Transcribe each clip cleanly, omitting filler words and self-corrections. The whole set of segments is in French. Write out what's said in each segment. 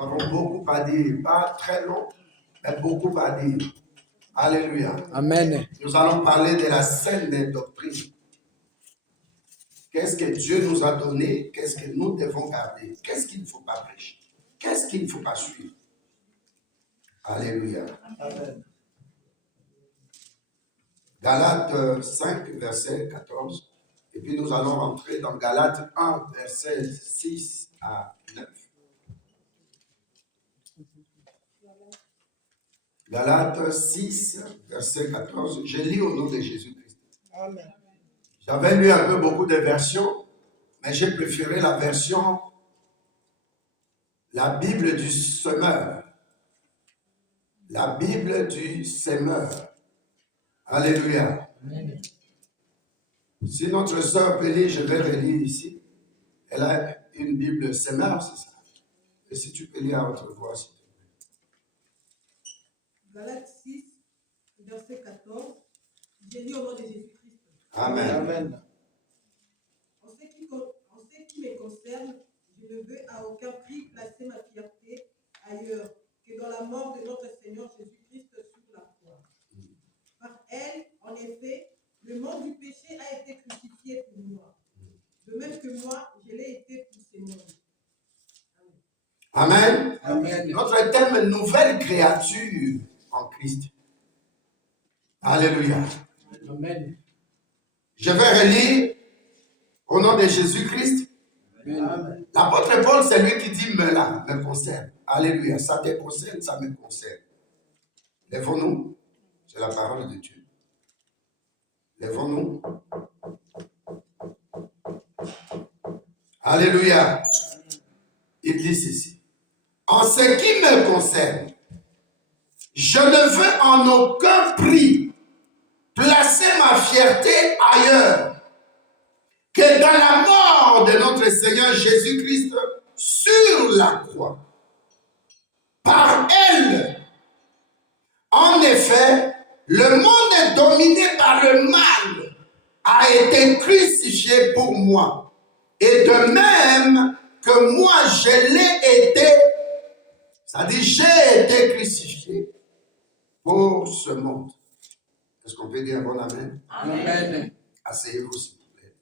Nous avons beaucoup à dire, pas très long, mais beaucoup à dire. Alléluia. Amen. Nous allons parler de la saine doctrine. Qu'est-ce que Dieu nous a donné? Qu'est-ce que nous devons garder? Qu'est-ce qu'il ne faut pas prêcher? Qu'est-ce qu'il ne faut pas suivre? Alléluia. Amen. Galates 5, verset 14. Et puis nous allons rentrer dans Galates 1, verset 6 à 9. Galates 6, verset 14. Je lis au nom de Jésus-Christ. Amen. J'avais lu un peu beaucoup de versions, mais j'ai préféré la version, la Bible du semeur. La Bible du semeur. Alléluia. Amen. Si notre sœur peut lire, je vais relire ici. Elle a une Bible semeur, c'est ça. Et si tu peux lire à haute voix, s'il te plaît. Galates 6, verset 14. J'ai lu au nom de Jésus-Christ. Amen. Amen. En ce qui me concerne, je ne veux à aucun prix placer ma fierté ailleurs que dans la mort de notre Seigneur Jésus-Christ sur la croix. Par elle, en effet, le monde du péché a été crucifié pour moi. De même que moi, je l'ai été pour ce monde. Amen. Amen. Notre thème, nouvelle créature en Christ. Alléluia. Amen. Je vais relire au nom de Jésus-Christ. Amen. L'apôtre Paul, c'est lui qui dit me concerne. Alléluia. Ça te concerne, ça me concerne. Lèvons-nous. C'est la parole de Dieu. Lèvons-nous. Alléluia. Il dit ceci. En ce qui me concerne, je ne veux en aucun prix placer ma fierté ailleurs que dans la mort de notre Seigneur Jésus-Christ sur la croix. Par elle, en effet, le monde est dominé par le mal, a été crucifié pour moi. Et de même que moi, je l'ai été, c'est-à-dire j'ai été crucifié pour ce monde. Est-ce qu'on peut dire un bon amen? Amen. Asseyez-vous, s'il vous plaît.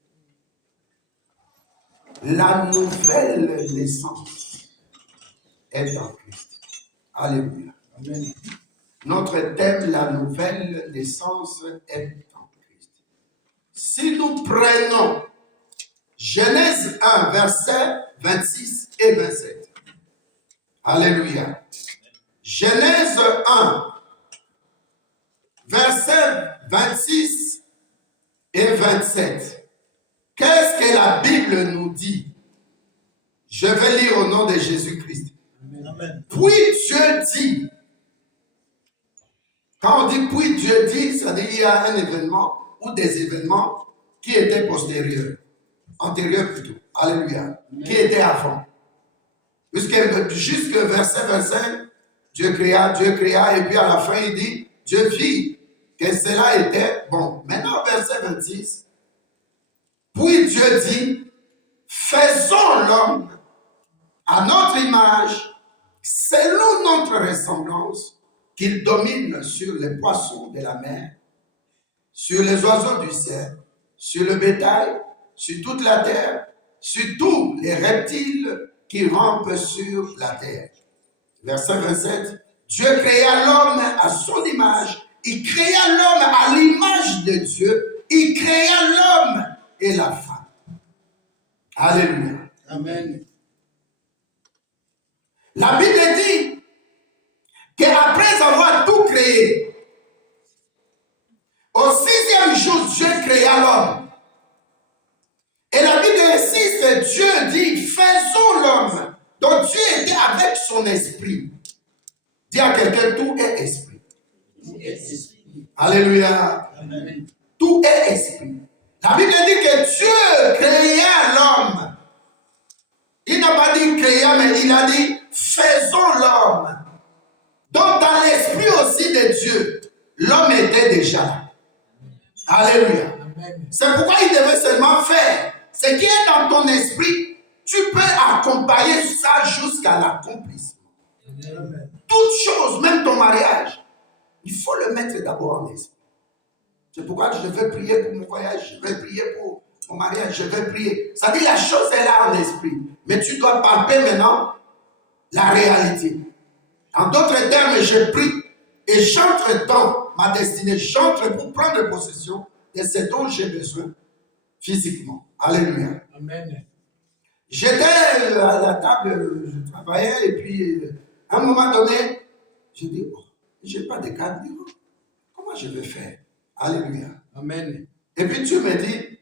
La nouvelle naissance est en Christ. Alléluia. Amen. Notre thème, la nouvelle naissance est en Christ. Si nous prenons Genèse 1, verset 26 et 27. Alléluia. Genèse 1, verset 26 et 27. Qu'est-ce que la Bible nous dit? Je vais lire au nom de Jésus-Christ. Amen. Puis Dieu dit. Quand on dit puis Dieu dit, ça veut dire qu'il y a un événement ou des événements qui étaient postérieurs. Antérieurs plutôt. Alléluia. Amen. Qui étaient avant. Jusque verset 25, Dieu créa, et puis à la fin il dit, Dieu vit que cela était bon. Maintenant, verset 26, puis Dieu dit, faisons l'homme à notre image, selon notre ressemblance, qu'il domine sur les poissons de la mer, sur les oiseaux du ciel, sur le bétail, sur toute la terre, sur tous les reptiles qui rampent sur la terre. Verset 27, Dieu créa l'homme à son image, il créa l'homme à l'image de Dieu, il créa l'homme et la femme. Alléluia. Amen. La Bible dit qu'après avoir tout créé, au 6e jour, Dieu créa l'homme. Et la Bible insiste, Dieu dit, faisons l'homme. Donc Dieu était avec son esprit. Dis à quelqu'un, tout est esprit. Alléluia. Amen. Tout est esprit. La Bible dit que Dieu créa l'homme. Il n'a pas dit créa, mais il a dit faisons l'homme. Donc dans l'esprit aussi de Dieu, l'homme était déjà là. Alléluia. Amen. C'est pourquoi il devait seulement faire. Ce qui est dans ton esprit, tu peux accompagner ça jusqu'à l'accomplissement. Amen. Toute chose, même ton mariage, il faut le mettre d'abord en esprit. C'est pourquoi je vais prier pour mon voyage, je vais prier pour mon mariage, je vais prier. Ça dit la chose est là en esprit. Mais tu dois palper maintenant la réalité. En d'autres termes, je prie et j'entre dans ma destinée. J'entre pour prendre possession de ce dont j'ai besoin physiquement. Alléluia. Amen. J'étais à la table, je travaillais et puis à un moment donné, j'ai dit, oh, je n'ai pas de carte bureau. Comment je vais faire? Alléluia. Amen. Et puis tu me dis,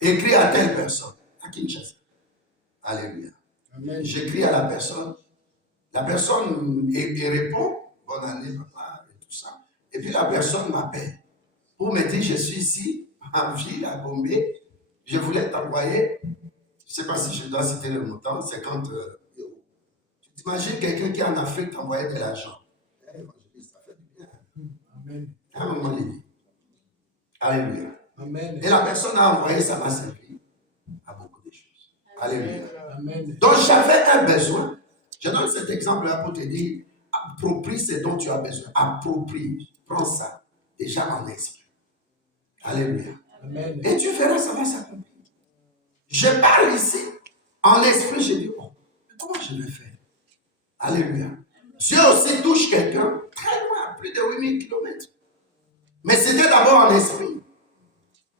écris à telle personne, à Kinshasa. Alléluia. Amen. J'écris à la personne répond, bonne année papa, et tout ça. Et puis la personne m'appelle pour me dire, je suis ici, en ville, à Bombay, je voulais t'envoyer, je ne sais pas si je dois citer le montant, 50 euros. Tu t'imagines quelqu'un qui est en Afrique t'envoyer de l'argent. Ça fait du bien. Amen. À un moment donné. Alléluia. Amen. Et la personne a envoyé, ça m'a servi à beaucoup de choses. Alléluia. Amen. Donc j'avais un besoin. Je donne cet exemple-là pour te dire, approprie ce dont tu as besoin. Approprie. Prends ça déjà en esprit. Alléluia. Amen. Et tu verras, ça va s'accomplir. Je parle ici, en esprit, je dis, oh, mais comment je vais faire? Alléluia. Dieu aussi touche quelqu'un très loin, plus de 8000 km. Mais c'était d'abord en esprit.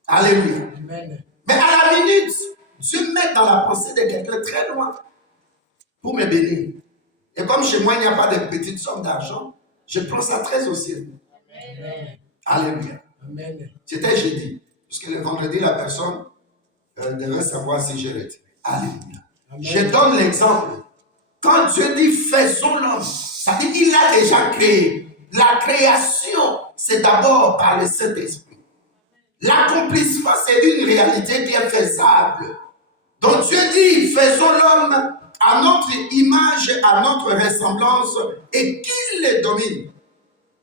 Alléluia. Amen. Mais à la minute, Dieu met dans la pensée de quelqu'un très loin pour me bénir. Et comme chez moi, il n'y a pas de petites sommes d'argent, je prends ça très au sérieux. Alléluia. Amen. C'était jeudi. Parce que le vendredi, la personne devrait savoir si j'ai retiré. Alléluia. Amen. Je donne l'exemple. Quand Dieu dit faisons l'homme, ça dit qu'il l'a déjà créé. La création, c'est d'abord par le Saint-Esprit. L'accomplissement, c'est une réalité qui est faisable. Donc Dieu dit faisons l'homme à notre image, à notre ressemblance et qu'il le domine.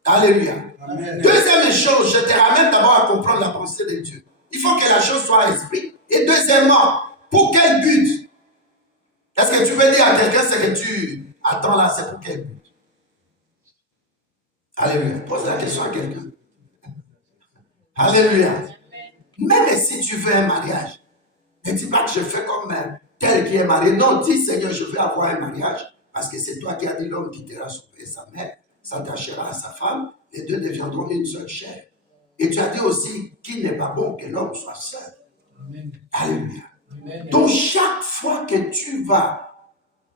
Alléluia. Amen. Deuxième chose, je te ramène d'abord à comprendre la pensée de Dieu. Il faut que la chose soit esprit. Et deuxièmement, pour quel but? Est-ce que tu veux dire à quelqu'un ce que tu attends là, c'est pour quel but? Alléluia. Pose la question à quelqu'un. Alléluia. Même si tu veux un mariage, ne dis pas que je fais comme tel qui est marié. Non, dis Seigneur, je veux avoir un mariage parce que c'est toi qui as dit l'homme quittera son père et sa mère, s'attachera à sa femme, les deux deviendront une seule chair. Et tu as dit aussi qu'il n'est pas bon que l'homme soit seul. Amen. Alléluia. Amen. Donc chaque fois que tu vas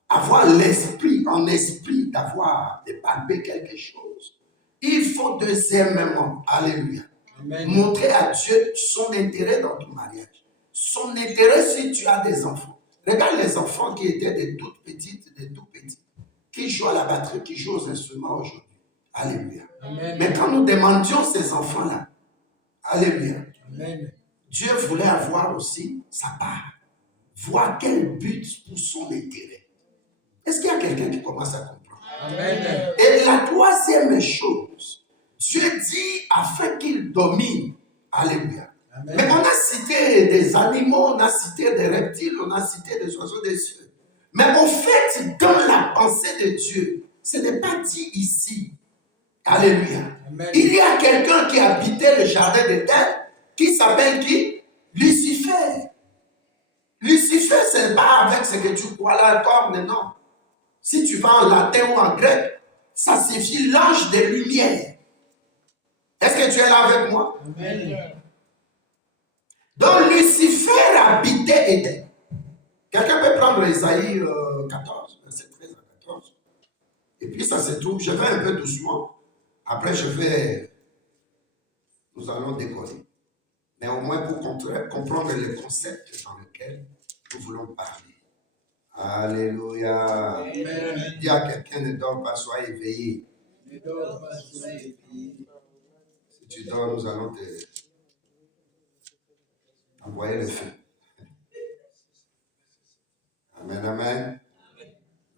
avoir l'esprit, en esprit d'avoir, de palper quelque chose, il faut deuxièmement, alléluia, Amen. montrer à Dieu son intérêt dans ton mariage. Son intérêt si tu as des enfants. Regarde les enfants qui étaient des toutes petites, des tout petits, qui jouent à la batterie, qui jouent aux instruments aujourd'hui. Alléluia. Amen. Mais quand nous demandions ces enfants-là, alléluia, Amen. Dieu voulait avoir aussi sa part. Voir quel but pour son intérêt. Est-ce qu'il y a quelqu'un qui commence à comprendre? Amen. Et la troisième chose, Dieu dit afin qu'il domine. Alléluia. Amen. Mais on a cité des animaux, on a cité des reptiles, on a cité des oiseaux des cieux. Mais au fait, dans la pensée de Dieu, ce n'est pas dit ici. Alléluia. Amen. Il y a quelqu'un qui habitait le jardin d'Éden, qui s'appelle qui? Lucifer. Lucifer, ce n'est pas avec ce que tu crois là, corne, non. Si tu vas en latin ou en grec, ça signifie l'ange des lumières. Est-ce que tu es là avec moi? Amen. Donc Lucifer habitait Éden. Quelqu'un peut prendre Isaïe 14, verset 13 à 14. Et puis ça se trouve, je vais un peu doucement. Après, nous allons décoller. Mais au moins pour comprendre le concept dans lequel nous voulons parler. Alléluia. Amen. Dis à quelqu'un, ne dors pas, sois éveillé. Ne dors pas, sois éveillé. Si tu dors, nous allons te envoyer le feu. Amen, amen.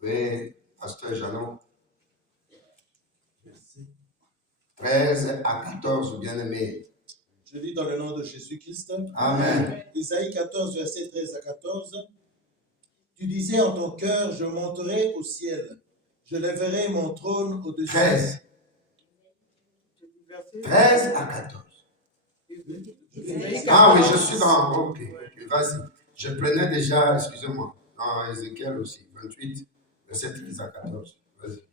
Oui, Pasteur Janon. Merci. 13 à 14, bien-aimé. Je lis dans le nom de Jésus-Christ. Amen. Isaïe 14, verset 13 à 14. Tu disais en ton cœur, je monterai au ciel, je lèverai mon trône au-dessus. 13. 13 à 14. Ah oui, je suis dans... Ok, vas-y. Je prenais déjà, excusez-moi, dans Ézéchiel aussi, 28, verset 13 à 14. Vas-y.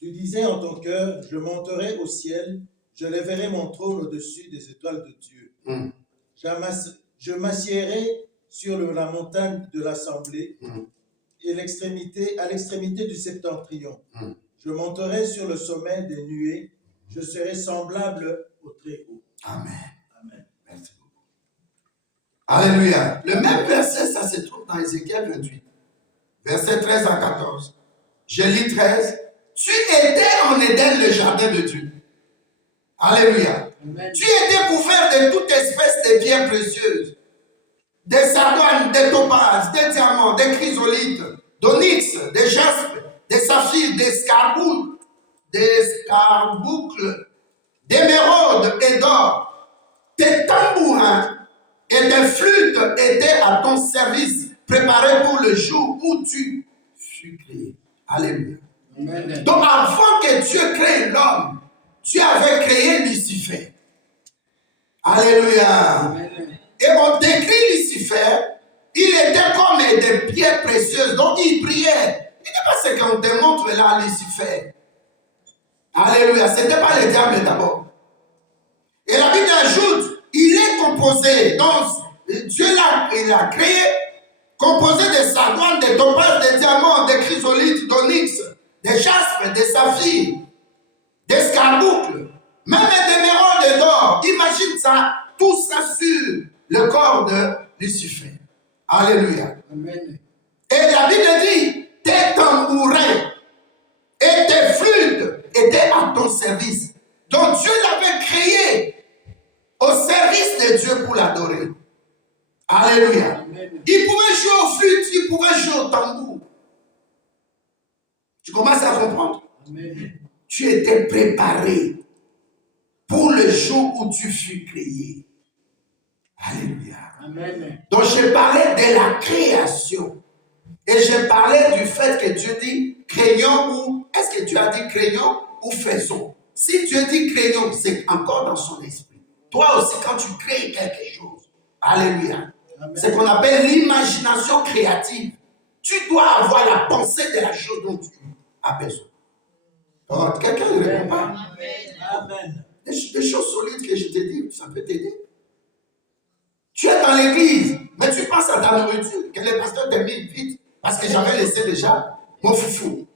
Tu disais en ton cœur, je monterai au ciel, je lèverai mon trône au-dessus des étoiles de Dieu. Je m'assiérai sur la montagne de l'assemblée et à l'extrémité du septentrion. Je monterai sur le sommet des nuées, je serai semblable au Très-Haut. Amen. Amen. Merci beaucoup. Alléluia. Le même verset, ça se trouve dans Ézéchiel 28, verset 13 à 14. Je lis 13. Tu étais en Éden, le jardin de Dieu. Alléluia. Amen. Tu étais couvert de toute espèce de pierres précieuses, des sardoines, des topazes, des diamants, des chrysolites, d'onyx, des jaspes, des saphirs, des scarboucles, d'émeraudes et d'or. Tes tambourins et tes flûtes étaient à ton service, préparés pour le jour où tu fus créé. Alléluia. Amen. Donc avant que Dieu crée l'homme, Dieu avait créé Lucifer. Alléluia. Amen. Et on décrit Lucifer, il était comme des pierres précieuses, donc il brillait. Il n'est pas ce qu'on démontre là, Lucifer. Alléluia. Ce n'était pas le diable d'abord. Et la Bible ajoute, il est composé, donc Dieu l'a créé, composé de sardoines, de topazes, de diamants, de chrysolites, d'onyx, des jaspes, des saphirs, des scarboucles, même d'émeraudes et d'or. Imagine ça, tout ça sur le corps de Lucifer. Alléluia. Amen. Et la Bible dit, tes tambourins et tes flûtes étaient à ton service. Donc Dieu l'avait créé au service de Dieu pour l'adorer. Alléluia. Amen. Il pouvait jouer aux flûtes, il pouvait jouer au tambour. Tu commences à comprendre? Amen. Tu étais préparé pour le jour où tu fus créé. Alléluia. Amen. Donc je parlais de la création. Et je parlais du fait que Dieu dit créons ou... Est-ce que Dieu a dit créons ou faisons? Si Dieu dit créons, c'est encore dans son esprit. Toi aussi, quand tu crées quelque chose, alléluia, c'est ce qu'on appelle l'imagination créative. Tu dois avoir la pensée de la chose dont tu as besoin. Oh, quelqu'un ne répond pas? Amen. Des choses solides que je te dis, ça peut t'aider. Tu es dans l'église, mais tu penses à ta nourriture, que le pasteur t'a mis vite, parce que j'avais laissé déjà mon foufou.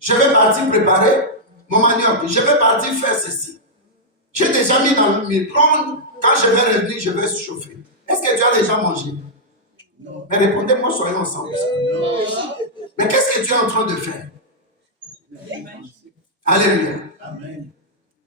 Je vais partir préparer mon manioc, je vais partir faire ceci. J'ai déjà mis dans le micro-ondes, quand je vais revenir, je vais chauffer. Est-ce que tu as déjà mangé? Non. Mais répondez-moi, soyons ensemble. Non. Mais qu'est-ce que tu es en train de faire? Alléluia. Amen.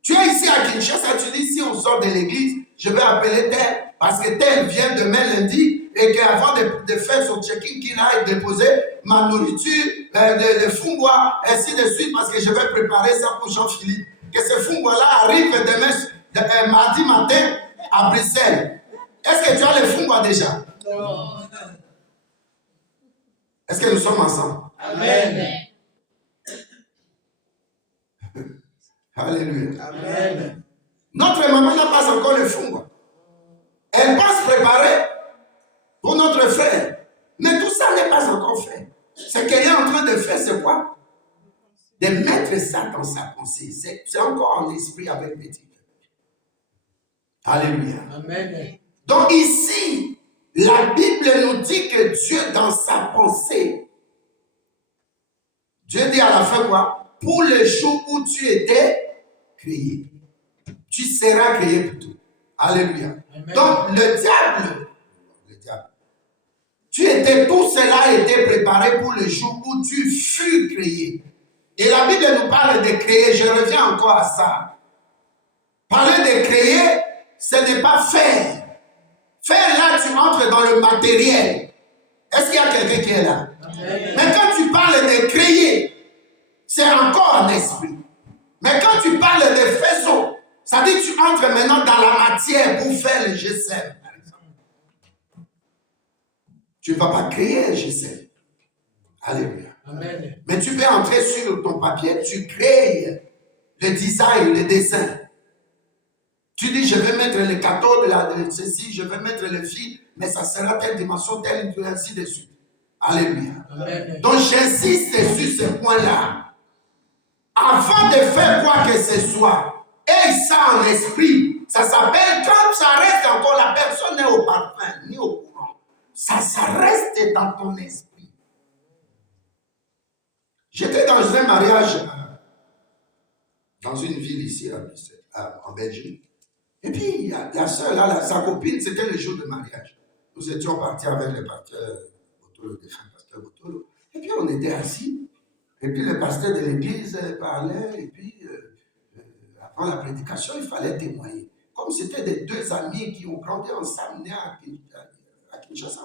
Tu es ici à Kinshasa, tu dis, si on sort de l'église, je vais appeler tel, parce que tel vient demain lundi, et qu'avant de faire son check-in, qu'il aille déposer ma nourriture, le fumbois, ainsi de suite, parce que je vais préparer ça pour Jean-Philippe. Que ce fumbois-là arrive demain, mardi matin, à Bruxelles. Est-ce que tu as le fumbois déjà? Non. Est-ce que nous sommes ensemble? Amen. Alléluia. Amen. Notre maman n'a pas encore le fumbois. Elle pense préparer pour notre frère. Mais tout ça n'est pas encore fait. Ce qu'elle est en train de faire, c'est quoi? De mettre ça dans sa pensée. C'est encore en esprit avec petit. Alléluia. Amen. Donc ici, la Bible nous dit que Dieu, dans sa pensée, Dieu dit à la fin quoi? Pour le jour où tu étais créé. Tu seras créé plutôt. Alléluia. Amen. Donc le diable, tout cela était préparé pour le jour où tu fus créé. Et la Bible nous parle de créer, je reviens encore à ça. Parler de créer, ce n'est pas faire. Faire là, tu entres dans le matériel. Est-ce qu'il y a quelqu'un qui est là? Amen. Mais quand tu parles de créer, c'est encore un esprit. Mais quand tu parles de faisceau, ça dit que tu entres maintenant dans la matière pour faire le GSM, par exemple. Tu ne vas pas créer un GSM. Alléluia. Amen. Mais tu peux entrer sur ton papier, tu crées le design, le dessin. Tu dis, je vais mettre les cathodes, de ceci, je vais mettre les fils, mais ça sera telle dimension, telle, ainsi de suite. Alléluia. Amen. Donc j'insiste sur ce point-là. Avant de faire quoi que ce soit, et ça en esprit, ça s'appelle, quand ça reste encore, la personne n'est au parfum, ni au courant. Ça reste dans ton esprit. J'étais dans un mariage dans une ville ici, en Belgique. Et puis, la soeur, là, sa copine, c'était le jour de mariage. Nous étions partis avec le pasteur Botolo, le défunt pasteur Botolo. Et puis, on était assis. Et puis, le pasteur de l'église parlait. Et puis, avant la prédication, il fallait témoigner. Comme c'était des deux amis qui ont grandi ensemble, nés à Kinshasa.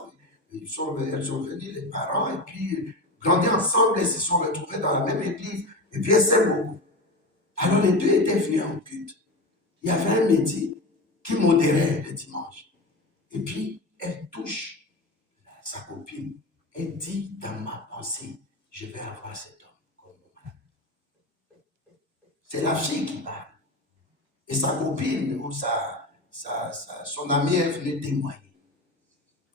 Elles sont venus, les parents, et puis, grandi ensemble, et se sont retrouvés dans la même église. Et puis, elles s'aiment beaucoup. Alors, les deux étaient venus en culte. Il y avait un métier qui modérait le dimanche. Et puis, elle touche sa copine. Elle dit dans ma pensée, je vais avoir cet homme comme mon mari. C'est la fille qui parle. Et sa copine ou son amie est venue témoigner.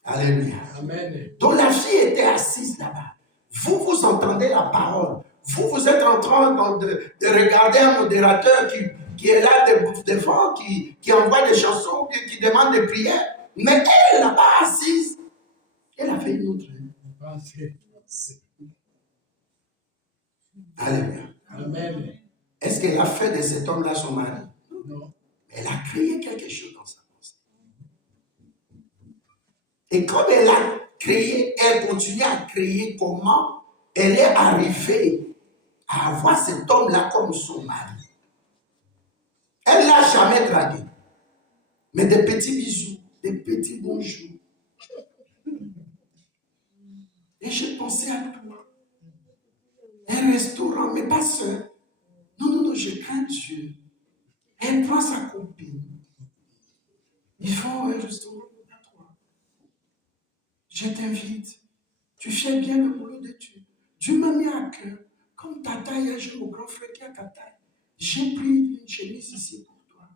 Alléluia. Amen. Donc la fille était assise là-bas. Vous entendez la parole. Vous êtes en train de regarder un modérateur qui est là devant, qui envoie des chansons, qui demande des prières. Mais elle, là-bas, assise, elle avait une autre. Alléluia. Amen. Est-ce qu'elle a fait de cet homme-là son mari? Non. Elle a créé quelque chose dans sa pensée. Et comme elle a créé, elle continue à créer comment elle est arrivée à avoir cet homme-là comme son mari. Elle ne l'a jamais dragué. Mais des petits bisous, des petits bonjours. Et j'ai pensé à toi. Un restaurant, mais pas seul. Non, je crains Dieu. Elle prend sa copine. Ils vont au restaurant à toi. Je t'invite. Tu fais bien le boulot de Dieu. Dieu m'a mis à cœur. Comme ta taille, j'ai mon grand frère qui a ta taille. J'ai pris une chemise ici pour toi.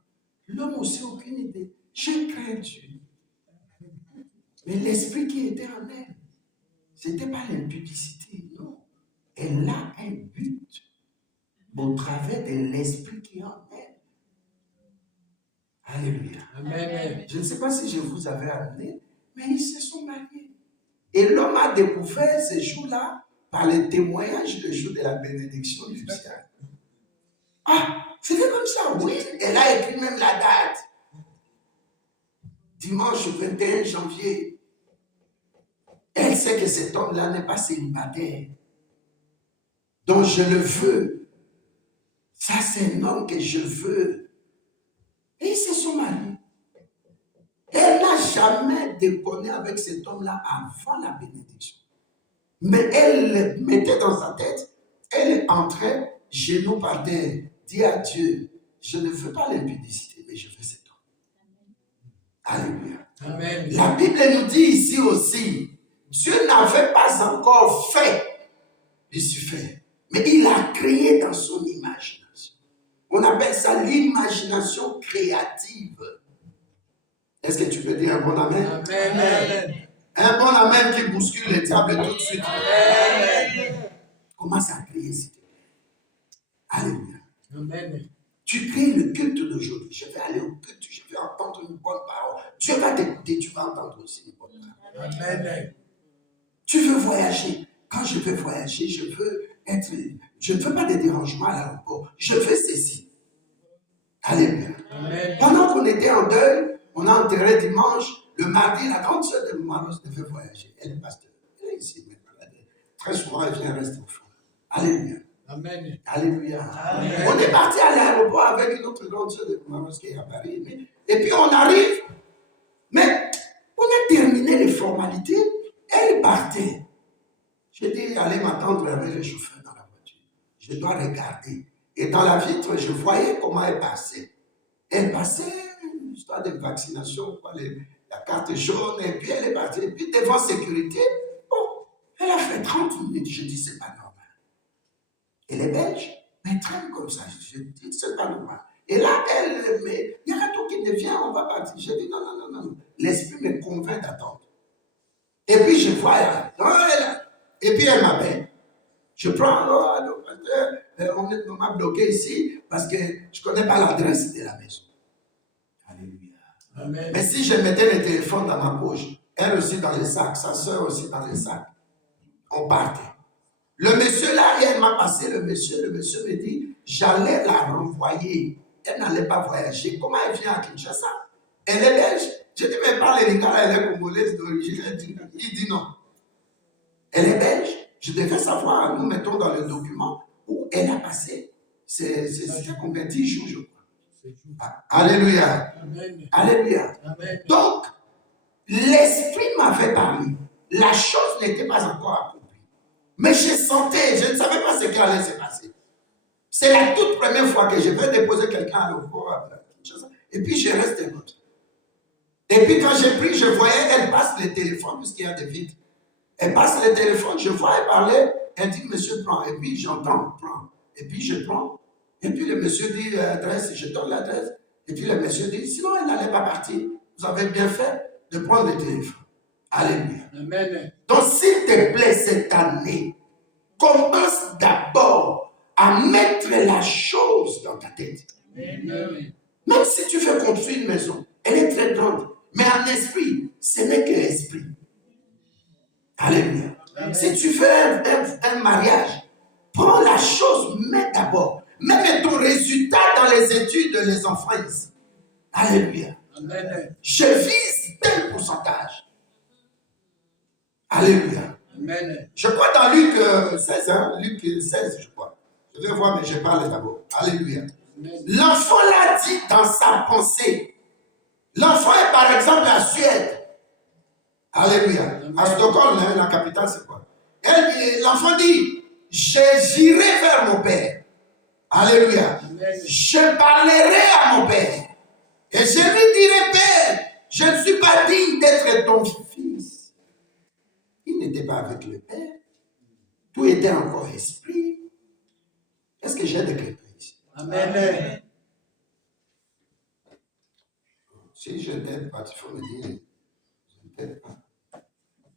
L'homme aussi, aucune idée. Je crains Dieu. Mais l'esprit qui était en elle, ce n'était pas l'impudicité, non. Elle a un but au travers de l'esprit qui est en elle. Alléluia. Amen. Je ne sais pas si je vous avais amené, mais ils se sont mariés. Et l'homme a découvert ce jour-là par le témoignage le jour de la bénédiction nuptiale. Ah, c'était comme ça, oui. Elle a écrit même la date. Dimanche 21 janvier. Elle sait que cet homme-là n'est pas célibataire. Donc je le veux. Ça, c'est un homme que je veux. Et ils se sont mariés. Elle n'a jamais déconné avec cet homme-là avant la bénédiction. Mais elle le mettait dans sa tête. Elle entrait, genoux par terre, dit à Dieu, je ne veux pas l'impudicité, mais je veux cet homme. Alléluia. Amen. La Bible nous dit ici aussi, Dieu n'avait pas encore fait Lucifer, mais il a créé dans son imagination. On appelle ça l'imagination créative. Est-ce que tu peux dire un bon amen? Amen. Un bon amen qui bouscule le diable tout de suite. Amen. Commence à créer, s'il te plaît. Alléluia. Amen. Tu crées le culte d'aujourd'hui. Je vais aller au culte, je vais entendre une bonne parole. Dieu va t'écouter, tu vas entendre aussi une bonne parole. Amen. Tu veux voyager. Quand je veux voyager, je ne veux pas de dérangement à l'aéroport. Je veux ceci. Alléluia. Amen. Pendant qu'on était en deuil, on a enterré dimanche, le mardi, la grande sœur de Manos devait voyager. Elle est pasteur. Elle est ici maintenant. Très souvent, elle vient rester au fond. Alléluia. Amen. Alléluia. Amen. On est parti à l'aéroport avec une autre grande sœur de Manos qui est à Paris. Et puis on arrive. Mais on a terminé les formalités. Elle partait. J'ai dit, allez m'attendre avec le chauffeur dans la voiture. Je dois regarder. Et dans la vitre, je voyais comment elle passait. Elle passait, une histoire de vaccination, quoi, la carte jaune, et puis elle est partie. Et puis devant sécurité, bon, elle a fait 30 minutes, je dis, c'est pas normal. Elle est belge, mais elle traîne comme ça. Je dis, c'est pas normal. Et là, mais il y a un truc qui devient, on va partir. Je dis, non. L'esprit me convainc d'attendre. Et puis je vois, et puis elle m'appelle. Je prends, on m'a bloqué ici parce que je ne connais pas l'adresse de la maison. Alléluia. Amen. Mais si je mettais le téléphone dans ma poche, elle aussi dans le sac, sa soeur aussi dans le sac, on partait. Le monsieur là, elle m'a passé le monsieur me dit, j'allais la renvoyer. Elle n'allait pas voyager. Comment elle vient à Kinshasa? Elle est belge. Je dis, mais pas les Lingala, elle est congolaise d'origine. Il dit non. Elle est belge. Je devais savoir, nous mettons dans le document où elle a passé. C'était combien? 10 jours, je crois. Alléluia. Amen. Alléluia. Amen. Donc, l'esprit m'avait parlé. La chose n'était pas encore accomplie. Mais je sentais, je ne savais pas ce qui allait se passer. C'est la toute première fois que je vais déposer quelqu'un à l'aéroport. Et puis je reste écoute. Et puis quand j'ai pris, je voyais, elle passe le téléphone, puisqu'il y a des vides. Elle passe le téléphone, je vois elle parler, elle dit, monsieur, prends. Et puis j'entends, prends. Et puis je prends. Et puis le monsieur dit l'adresse, je donne l'adresse. Et puis le monsieur dit, sinon elle n'allait pas partir. Vous avez bien fait de prendre le téléphone. Alléluia. Amen. Donc s'il te plaît, cette année, commence d'abord à mettre la chose dans ta tête. Amen. Même si tu veux construire une maison, elle est très grande. Mais en esprit, ce n'est que l'esprit. Alléluia. Amen. Si tu fais un mariage, prends la chose, mets d'abord. Mets ton résultat dans les études de les enfants ici. Alléluia. Amen. Je vise tel pourcentage. Alléluia. Amen. Je crois dans Luc 16, Luc 16, je crois. Je vais voir, mais je parle d'abord. Alléluia. Amen. L'enfant l'a dit dans sa pensée. L'enfant est par exemple à Suède. Alléluia. À Stockholm, la capitale, c'est quoi? L'enfant dit, j'irai vers mon père. Alléluia. Amen. Je parlerai à mon père. Et je lui dirai, Père, je ne suis pas digne d'être ton fils. Il n'était pas avec le père. Tout était encore esprit. Est-ce que j'ai des quelqu'un ici? Amen. Si je ne t'aide pas, il faut me dire, je ne t'aide pas.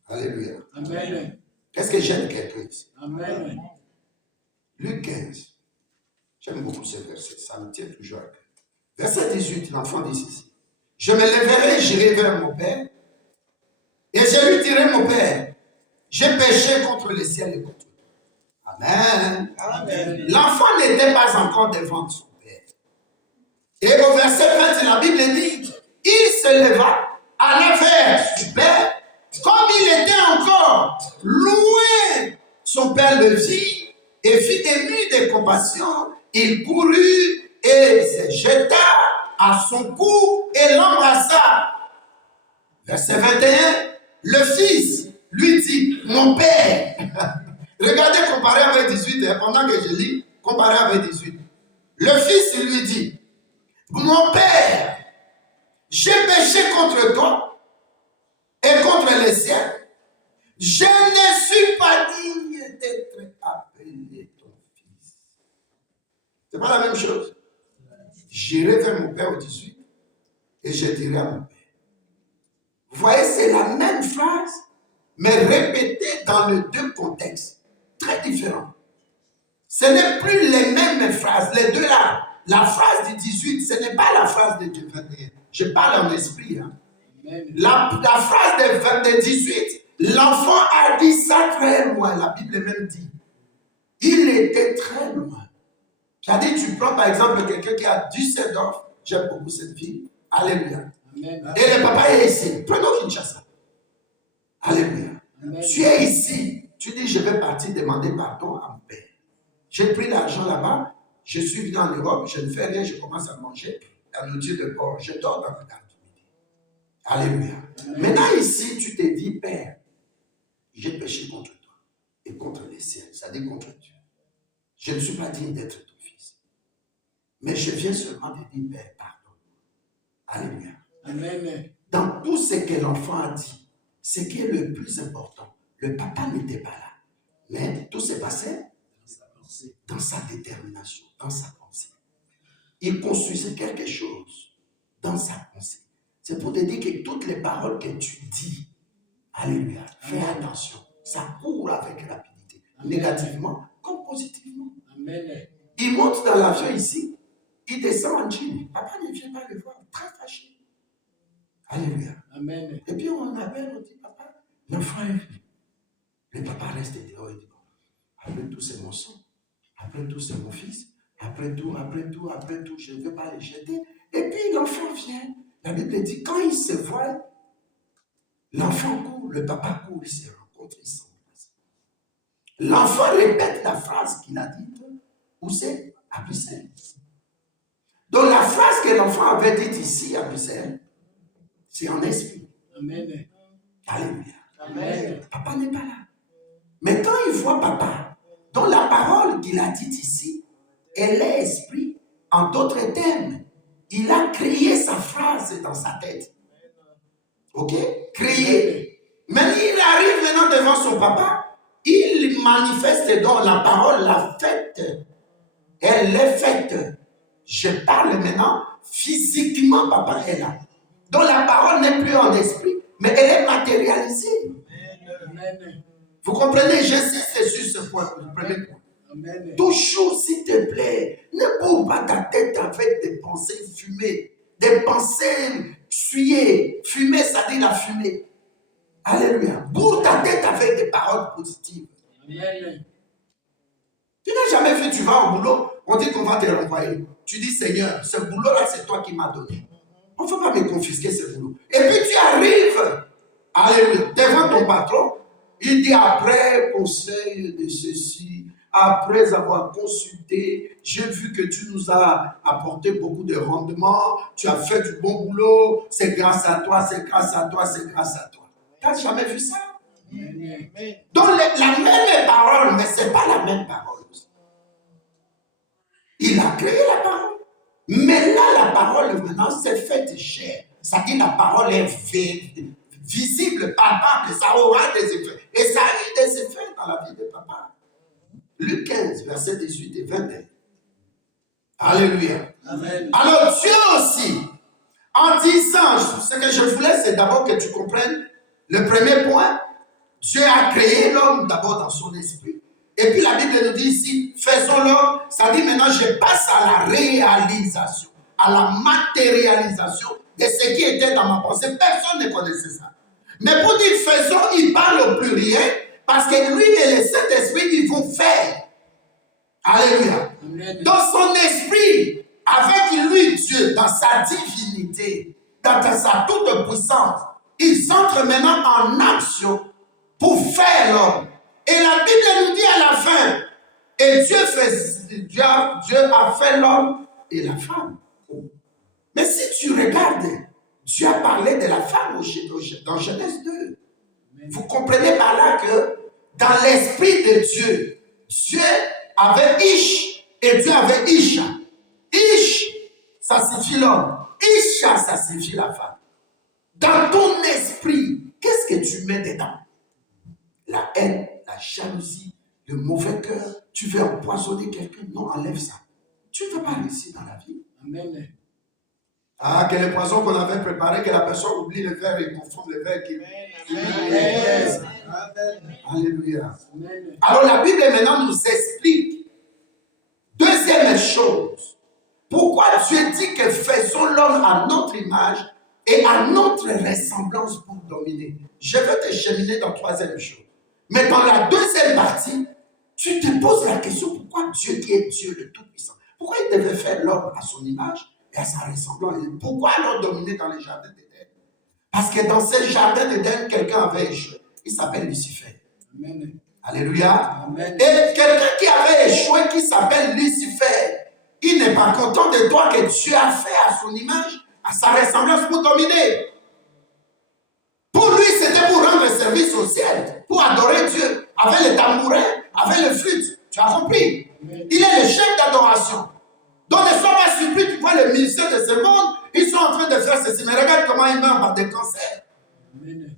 Alléluia. Amen. Est-ce que j'ai de quelqu'un ici? Amen. Luc 15. J'aime beaucoup ce verset, ça me tient toujours à cœur. Verset 18, l'enfant dit ceci. Je me lèverai, j'irai vers mon père, et je lui dirai, mon père, j'ai péché contre le ciel et contre toi. Amen. Amen. L'enfant n'était pas encore devant son père. Et au verset 20, la Bible dit, il se leva, alla vers son père, comme il était encore loin, son père le vit et fit ému de compassion. Il courut et se jeta à son cou et l'embrassa. Verset 21, le fils lui dit, mon père. Regardez, comparé avec 18, pendant que je lis, comparé avec 18. Le fils lui dit, mon père, j'ai péché contre toi et contre le ciel. Je ne suis pas digne d'être appelé ton fils. C'est pas la même chose. J'irai vers mon père au 18 et je dirai à mon père. Vous voyez, c'est la même phrase, mais répétée dans les deux contextes, très différents. Ce n'est plus les mêmes phrases, les deux là. La phrase du 18, ce n'est pas la phrase du 21. Je parle en esprit. Hein. La phrase de 18, l'enfant a dit ça très loin. La Bible même dit. Il était très loin. C'est-à-dire, tu prends par exemple quelqu'un qui a Düsseldorf. J'aime beaucoup cette ville. Alléluia. Amen. Et le papa est ici. Prenons Kinshasa. Alléluia. Amen. Tu es ici. Tu dis, je vais partir demander pardon à mon père. J'ai pris l'argent là-bas. Je suis venu en Europe. Je ne fais rien. Je commence à manger la nourriture de porc. Je dors dans le garde. Alléluia. Amen. Maintenant ici, tu te dis, Père, j'ai péché contre toi et contre les ciels, c'est-à-dire contre Dieu. Je ne suis pas digne d'être ton fils. Mais je viens seulement te dire, Père, pardon. Alléluia. Amen. Dans tout ce que l'enfant a dit, ce qui est le plus important, le papa n'était pas là. Mais tout s'est passé dans sa détermination, dans sa pensée. Il construisait quelque chose dans sa pensée. C'est pour te dire que toutes les paroles que tu dis, alléluia, fais attention. Ça court avec rapidité, négativement comme positivement. Amen. Il monte dans l'avion ici, il descend en jean. Papa ne vient pas le voir, très fâché. Alléluia. Amen. Et puis on appelle, on dit, papa, l'enfant est venu. Le papa reste dehors et dit, bon, après tout, c'est mon sang. Après tout, c'est mon fils. Après tout, je ne vais pas les jeter. Et puis l'enfant vient. La Bible dit, quand il se voit, l'enfant court, le papa court, il se rencontre, il s'embrasse. L'enfant répète la phrase qu'il a dite. Où c'est? À Bruxelles. Donc la phrase que l'enfant avait dite ici à Bruxelles, c'est en esprit. Amen. Alléluia. Amen. Papa n'est pas là. Mais quand il voit papa, dans la parole qu'il a dite ici, elle est esprit. En d'autres termes, il a créé sa phrase dans sa tête. Ok? Créé. Mais il arrive maintenant devant son papa, il manifeste donc la parole, la faite. Elle est faite. Je parle maintenant, physiquement, papa est là. Donc la parole n'est plus en esprit, mais elle est matérialisée. Amen. Vous comprenez? J'insiste sur ce point, le premier point. Amen. Toujours, s'il te plaît, ne bourre pas ta tête avec des pensées fumées, des pensées souillées. Fumée, ça dit la fumée. Alléluia. Bourre ta tête avec des paroles positives. Amen. Tu n'as jamais vu, tu vas au boulot, on dit qu'on va te renvoyer. Tu dis, Seigneur, ce boulot-là, c'est toi qui m'as donné. On ne peut pas me confisquer ce boulot. Et puis tu arrives, alléluia, devant ton patron, il dit, après conseil de ceci, après avoir consulté, j'ai vu que tu nous as apporté beaucoup de rendements, tu as fait du bon boulot, c'est grâce à toi, c'est grâce à toi, c'est grâce à toi. Tu n'as jamais vu ça? Amen. Donc la même parole, mais ce n'est pas la même parole. Il a créé la parole. Mais là, la parole, maintenant, c'est faite chair. Ça dit la parole est visible, palpable, ça aura des effets. Et ça a eu des effets dans la vie de papa. Luc 15, verset 18 et 21. Alléluia. Amen. Alors Dieu aussi, en disant, ce que je voulais, c'est d'abord que tu comprennes le premier point. Dieu a créé l'homme d'abord dans son esprit. Et puis la Bible nous dit ici, faisons l'homme, ça dit maintenant je passe à la réalisation, à la matérialisation de ce qui était dans ma pensée. Personne ne connaissait ça. Mais pour dire faisons, il parle au pluriel, parce que lui et le Saint-Esprit, ils vont faire. Alléluia. Amen. Dans son esprit, avec lui, Dieu, dans sa divinité, dans sa toute puissance, il entre maintenant en action pour faire l'homme. Et la Bible nous dit à la fin, et Dieu a fait l'homme et la femme. Mais si tu regardes, Dieu a parlé de la femme dans Genèse 2. Vous comprenez par là que dans l'esprit de Dieu, Dieu avait Ish et Dieu avait Isha. Ish, ça signifie l'homme. Isha, ça signifie la femme. Dans ton esprit, qu'est-ce que tu mets dedans? La haine, la jalousie, le mauvais cœur. Tu veux empoisonner quelqu'un? Non, enlève ça. Tu ne veux pas réussir dans la vie. Amen. Ah, quel est le poison qu'on avait préparé, que la personne oublie le verre et confonde le verre. Amen. Alléluia. Amen. Alors la Bible maintenant nous explique. Deuxième chose. Pourquoi Dieu dit que faisons l'homme à notre image et à notre ressemblance pour dominer. Je vais te cheminer dans troisième chose. Mais dans la deuxième partie, tu te poses la question pourquoi Dieu qui est Dieu le Tout-Puissant, pourquoi il devait faire l'homme à son image et à sa ressemblance? Pourquoi alors dominer dans les jardins d'Éden? Parce que dans ces jardins d'Éden, quelqu'un avait échoué. Il s'appelle Lucifer. Amen. Alléluia. Amen. Et quelqu'un qui avait échoué, qui s'appelle Lucifer, il n'est pas content de toi que Dieu a fait à son image, à sa ressemblance pour dominer. Pour lui, c'était pour rendre service au ciel, pour adorer Dieu, avec le tambourin, avec le flûte. Tu as compris? Amen. Il est le chef d'adoration. Donc ne sois pas surpris, tu vois les musiciens de ce monde, ils sont en train de faire ceci. Mais regarde comment ils meurent par des cancers. Amen.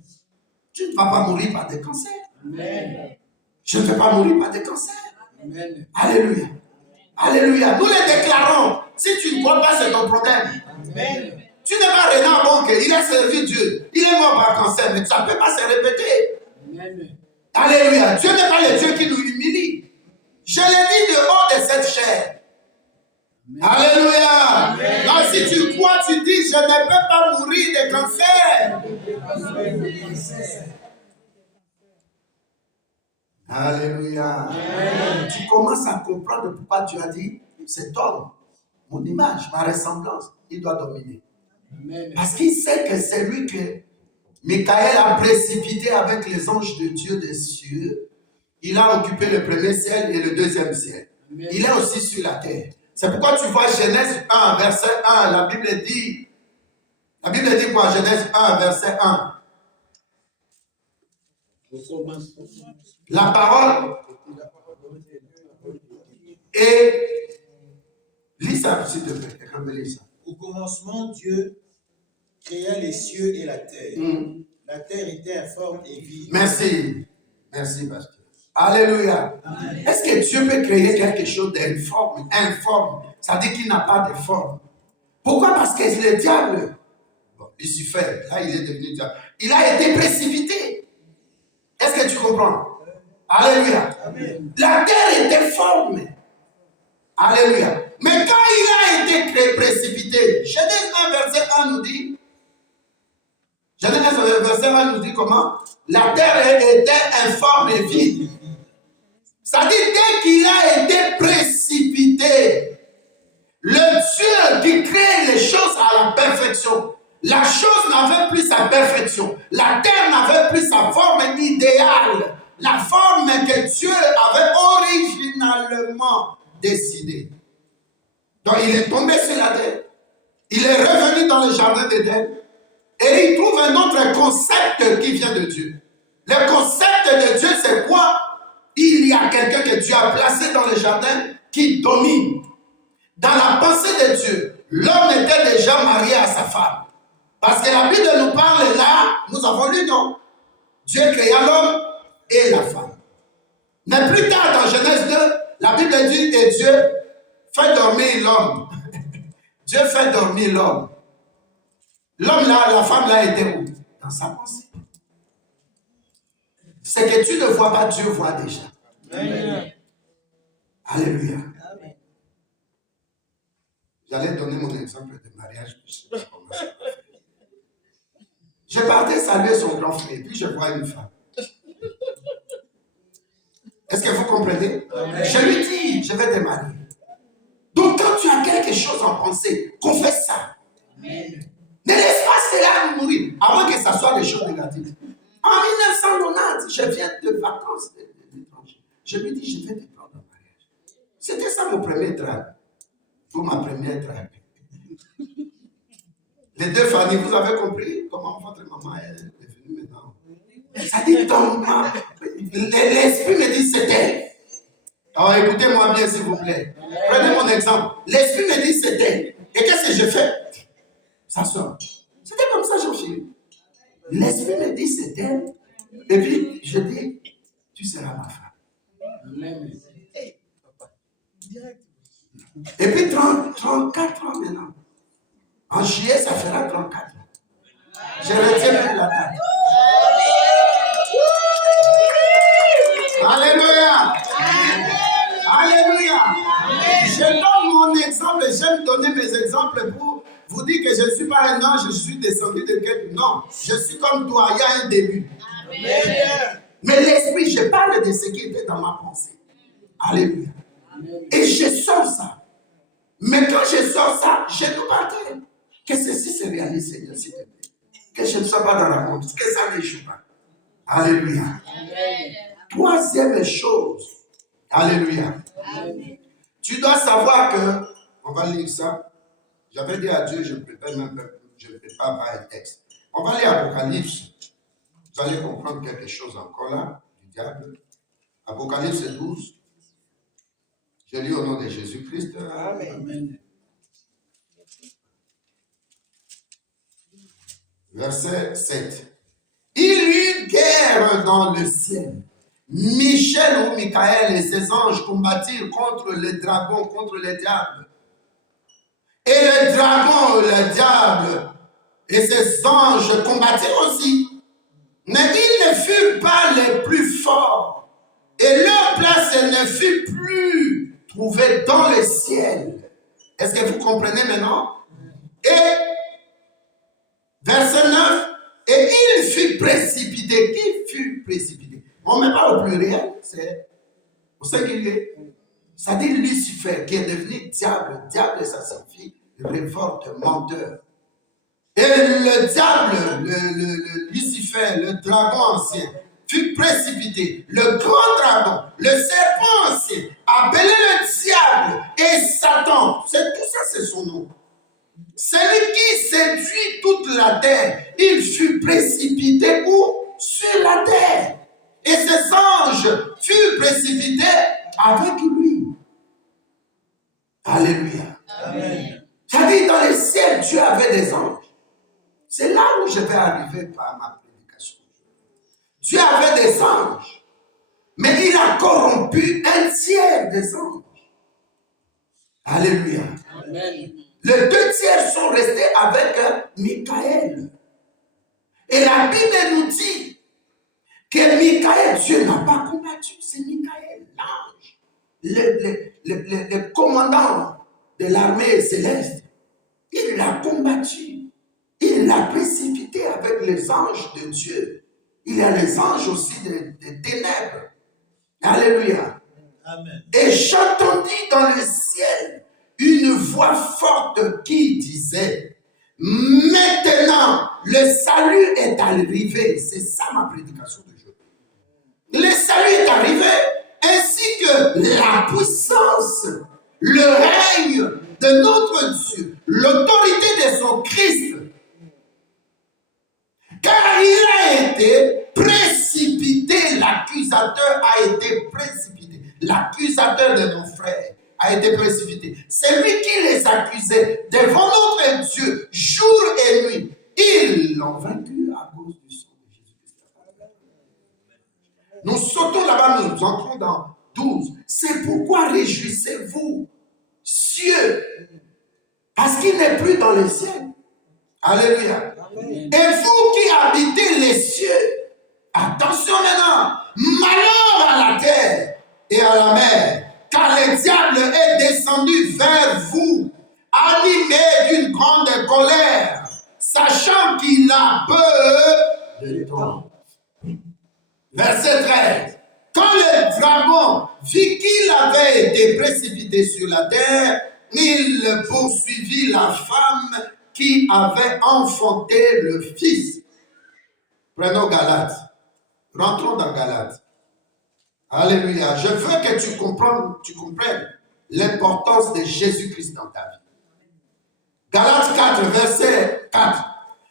Tu ne vas pas mourir par des cancers. Amen. Je ne vais pas mourir par des cancers. Amen. Alléluia. Alléluia. Nous les déclarons. Si tu ne crois pas, c'est ton problème. Amen. Tu n'es pas Renard Bonke. Il a servi Dieu. Il est mort par cancer, mais ça ne peut pas se répéter. Amen. Alléluia. Dieu n'est pas le Dieu qui nous humilie. Je l'ai dit dehors de cette chair. Alléluia. Donc si tu crois, tu dis, je ne peux pas mourir de cancer. Alléluia. Tu commences à comprendre pourquoi Dieu a dit, cet homme, mon image, ma ressemblance, il doit dominer. Amen. Parce qu'il sait que c'est lui que Michael a précipité avec les anges de Dieu des cieux. Il a occupé le premier ciel et le deuxième ciel. Amen. Il est aussi sur la terre. C'est pourquoi tu vois Genèse 1, verset 1, la Bible dit quoi? Genèse 1, verset 1. La parole est... Lis ça, s'il te plaît. Lis ça. Au commencement, Dieu créa les cieux et la terre. La terre était informe et vide. Merci. Merci, pasteur. Alléluia. Amen. Est-ce que Dieu peut créer quelque chose d'informe, informe? Ça dit qu'il n'a pas de forme. Pourquoi? Parce que le diable, Lucifer, là il est devenu diable, il a été précipité. Est-ce que tu comprends? Alléluia. Amen. La terre était forme. Alléluia. Mais quand il a été précipité, Genèse 1, verset 1 nous dit, Genèse 1, verset 1 nous dit comment? La terre était informe et vide. Ça dit, dès qu'il a été précipité, le Dieu qui crée les choses à la perfection, la chose n'avait plus sa perfection. La terre n'avait plus sa forme idéale. La forme que Dieu avait originalement décidée. Donc il est tombé sur la terre. Il est revenu dans le jardin d'Éden. Et il trouve un autre concept qui vient de Dieu. Le concept de Dieu, c'est quoi? Il y a quelqu'un que Dieu a placé dans le jardin qui domine. Dans la pensée de Dieu, l'homme était déjà marié à sa femme. Parce que la Bible nous parle là, nous avons lu, non? Dieu créa l'homme et la femme. Mais plus tard, dans Genèse 2, la Bible dit que Dieu fait dormir l'homme. Dieu fait dormir l'homme. L'homme là, la femme là était où? Dans sa pensée. C'est que tu ne vois pas, Dieu voit déjà. Amen. Alléluia. Amen. J'allais donner mon exemple de mariage. Je sais pas comment ça va faire. Je partais saluer son grand frère, puis je vois une femme. Est-ce que vous comprenez? Amen. Je lui dis, je vais te marier. Donc quand tu as quelque chose en pensée, confesse ça. Amen. Ne laisse pas cela mourir, avant que ça soit des choses négatives. En 1990, je viens de vacances d'étranger. Je lui dis, je vais te prendre en mariage. C'était ça mon premier drague. Pour ma première drague. Les deux familles, vous avez compris comment votre maman est devenue maintenant. Ça dit, l'esprit me dit, c'est elle. Alors écoutez-moi bien, s'il vous plaît. Prenez mon exemple. L'esprit me dit, c'est elle. Et qu'est-ce que je fais? Ça sort. C'était comme ça, Jean-Philippe. L'esprit me dit, c'est elle. Et puis, je dis, tu seras ma femme. Amen. Et puis, 34 ans maintenant. En juillet, ça fera 34 ans. Je retiens même la date. Alléluia. Alléluia. Je donne mon exemple. J'aime donner mes exemples pour vous dire que je ne suis pas un ange, je suis descendu de quelqu'un. Non, je suis comme toi, il y a un début. Amen. Mais l'esprit, je parle de ce qui était dans ma pensée. Alléluia. Et je sors ça. Mais quand je sors ça, je nous partais. Que ceci se réalise, Seigneur, s'il te plaît. Que je ne sois pas dans la honte, que ça n'échoue pas. Alléluia. Amen. Troisième chose. Alléluia. Amen. Tu dois savoir que, on va lire ça. J'avais dit à Dieu, je ne prépare pas un texte. On va lire Apocalypse. Vous allez comprendre quelque chose encore là, du diable. Apocalypse 12. Je lis au nom de Jésus-Christ. Amen. Verset 7. Il y eut guerre dans le ciel. Michel ou Michael et ses anges combattirent contre le dragon, contre le diable. Et le dragon, le diable et ses anges combattirent aussi. Mais ils ne furent pas les plus forts. Et leur place ne fut plus trouvée dans le ciel. Est-ce que vous comprenez maintenant? Et verset 9. Et il fut précipité. Qui fut précipité? On ne met pas au pluriel, c'est au singulier. Ça dit Lucifer, qui est devenu diable. Diable, ça signifie révolte, menteur. Et le diable, le Lucifer, le dragon ancien, fut précipité. Le grand dragon, le serpent ancien, appelé le diable et Satan. Tout ça, c'est son nom. Celui qui séduit toute la terre, il fut précipité où? Sur la terre. Et ses anges furent précipités avec lui. Alléluia. Amen. C'est-à-dire, dans le ciel, Dieu avait des anges. C'est là où je vais arriver par ma prédication. Dieu avait des anges, mais il a corrompu un tiers des anges. Alléluia. Amen. Les 2 tiers sont restés avec Michael. Et la Bible nous dit que Michael, Dieu n'a pas combattu. C'est Michael, l'ange, le commandant de l'armée céleste. Il l'a combattu. Il l'a précipité avec les anges de Dieu. Il y a les anges aussi des ténèbres. Alléluia. Amen. Et j'entendis dans le ciel une voix forte qui disait, maintenant le salut est arrivé. C'est ça ma prédication d'aujourd'hui. Le salut est arrivé, ainsi que la puissance, le règne de notre Dieu, l'autorité de son Christ. Car il a été précipité, l'accusateur a été précipité. L'accusateur de nos frères a été précipité. C'est lui qui les accusait devant notre Dieu, jour et nuit. Ils l'ont vaincu à cause du sang de Jésus-Christ. Nous sautons là-bas, nous entrons dans 12. C'est pourquoi réjouissez-vous, cieux, parce qu'il n'est plus dans les cieux. Alléluia. Amen. Et vous qui habitez les cieux, attention maintenant, malheur à la terre et à la mer, car le diable est descendu vers vous, animé d'une grande colère, sachant qu'il a peur de temps. Verset 13. Quand le dragon vit qu'il avait été précipité sur la terre, il poursuivit la femme qui avait enfanté le fils. Prenons Galates. Rentrons dans Galates. Alléluia. Je veux que tu comprennes l'importance de Jésus-Christ dans ta vie. Galates 4, verset 4.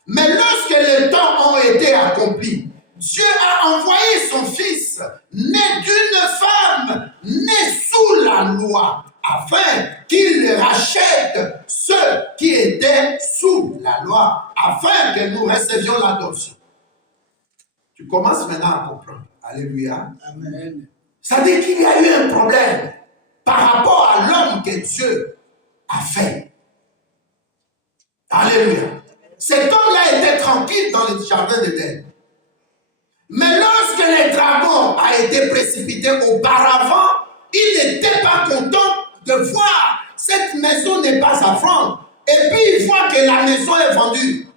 Mais lorsque les temps ont été accomplis, Dieu a envoyé son fils, né d'une femme, né sous la loi, afin qu'il rachète ceux qui étaient sous la loi, afin que nous recevions l'adoption. Tu commences maintenant à comprendre. Alléluia. Amen. Ça dit qu'il y a eu un problème par rapport à l'homme que Dieu a fait. Alléluia. Cet homme-là était tranquille dans le jardin d'Éden. Mais lorsque le dragon a été précipité auparavant, il n'était pas content de voir cette maison n'est pas à vendre. Et puis il voit que la maison est vendue.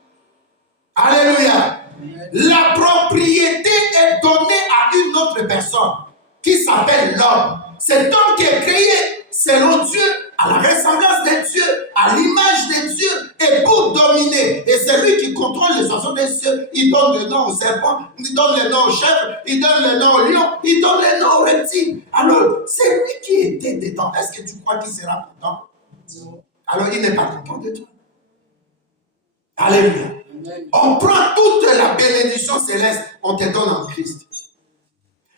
Alléluia. La propriété est donnée à une autre personne qui s'appelle l'homme. Cet homme qui est créé selon Dieu, à la ressemblance de Dieu, à l'image de Dieu, et pour dominer. Et c'est lui qui contrôle les oiseaux des cieux. Il donne le nom au serpent, il donne le nom au chèvre, il donne le nom au lion, il donne le nom au reptile. Alors, c'est lui qui était dedans. Est-ce que tu crois qu'il sera content? Alors, il n'est pas content de toi. Alléluia. On prend toute la bénédiction céleste, on te donne en Christ.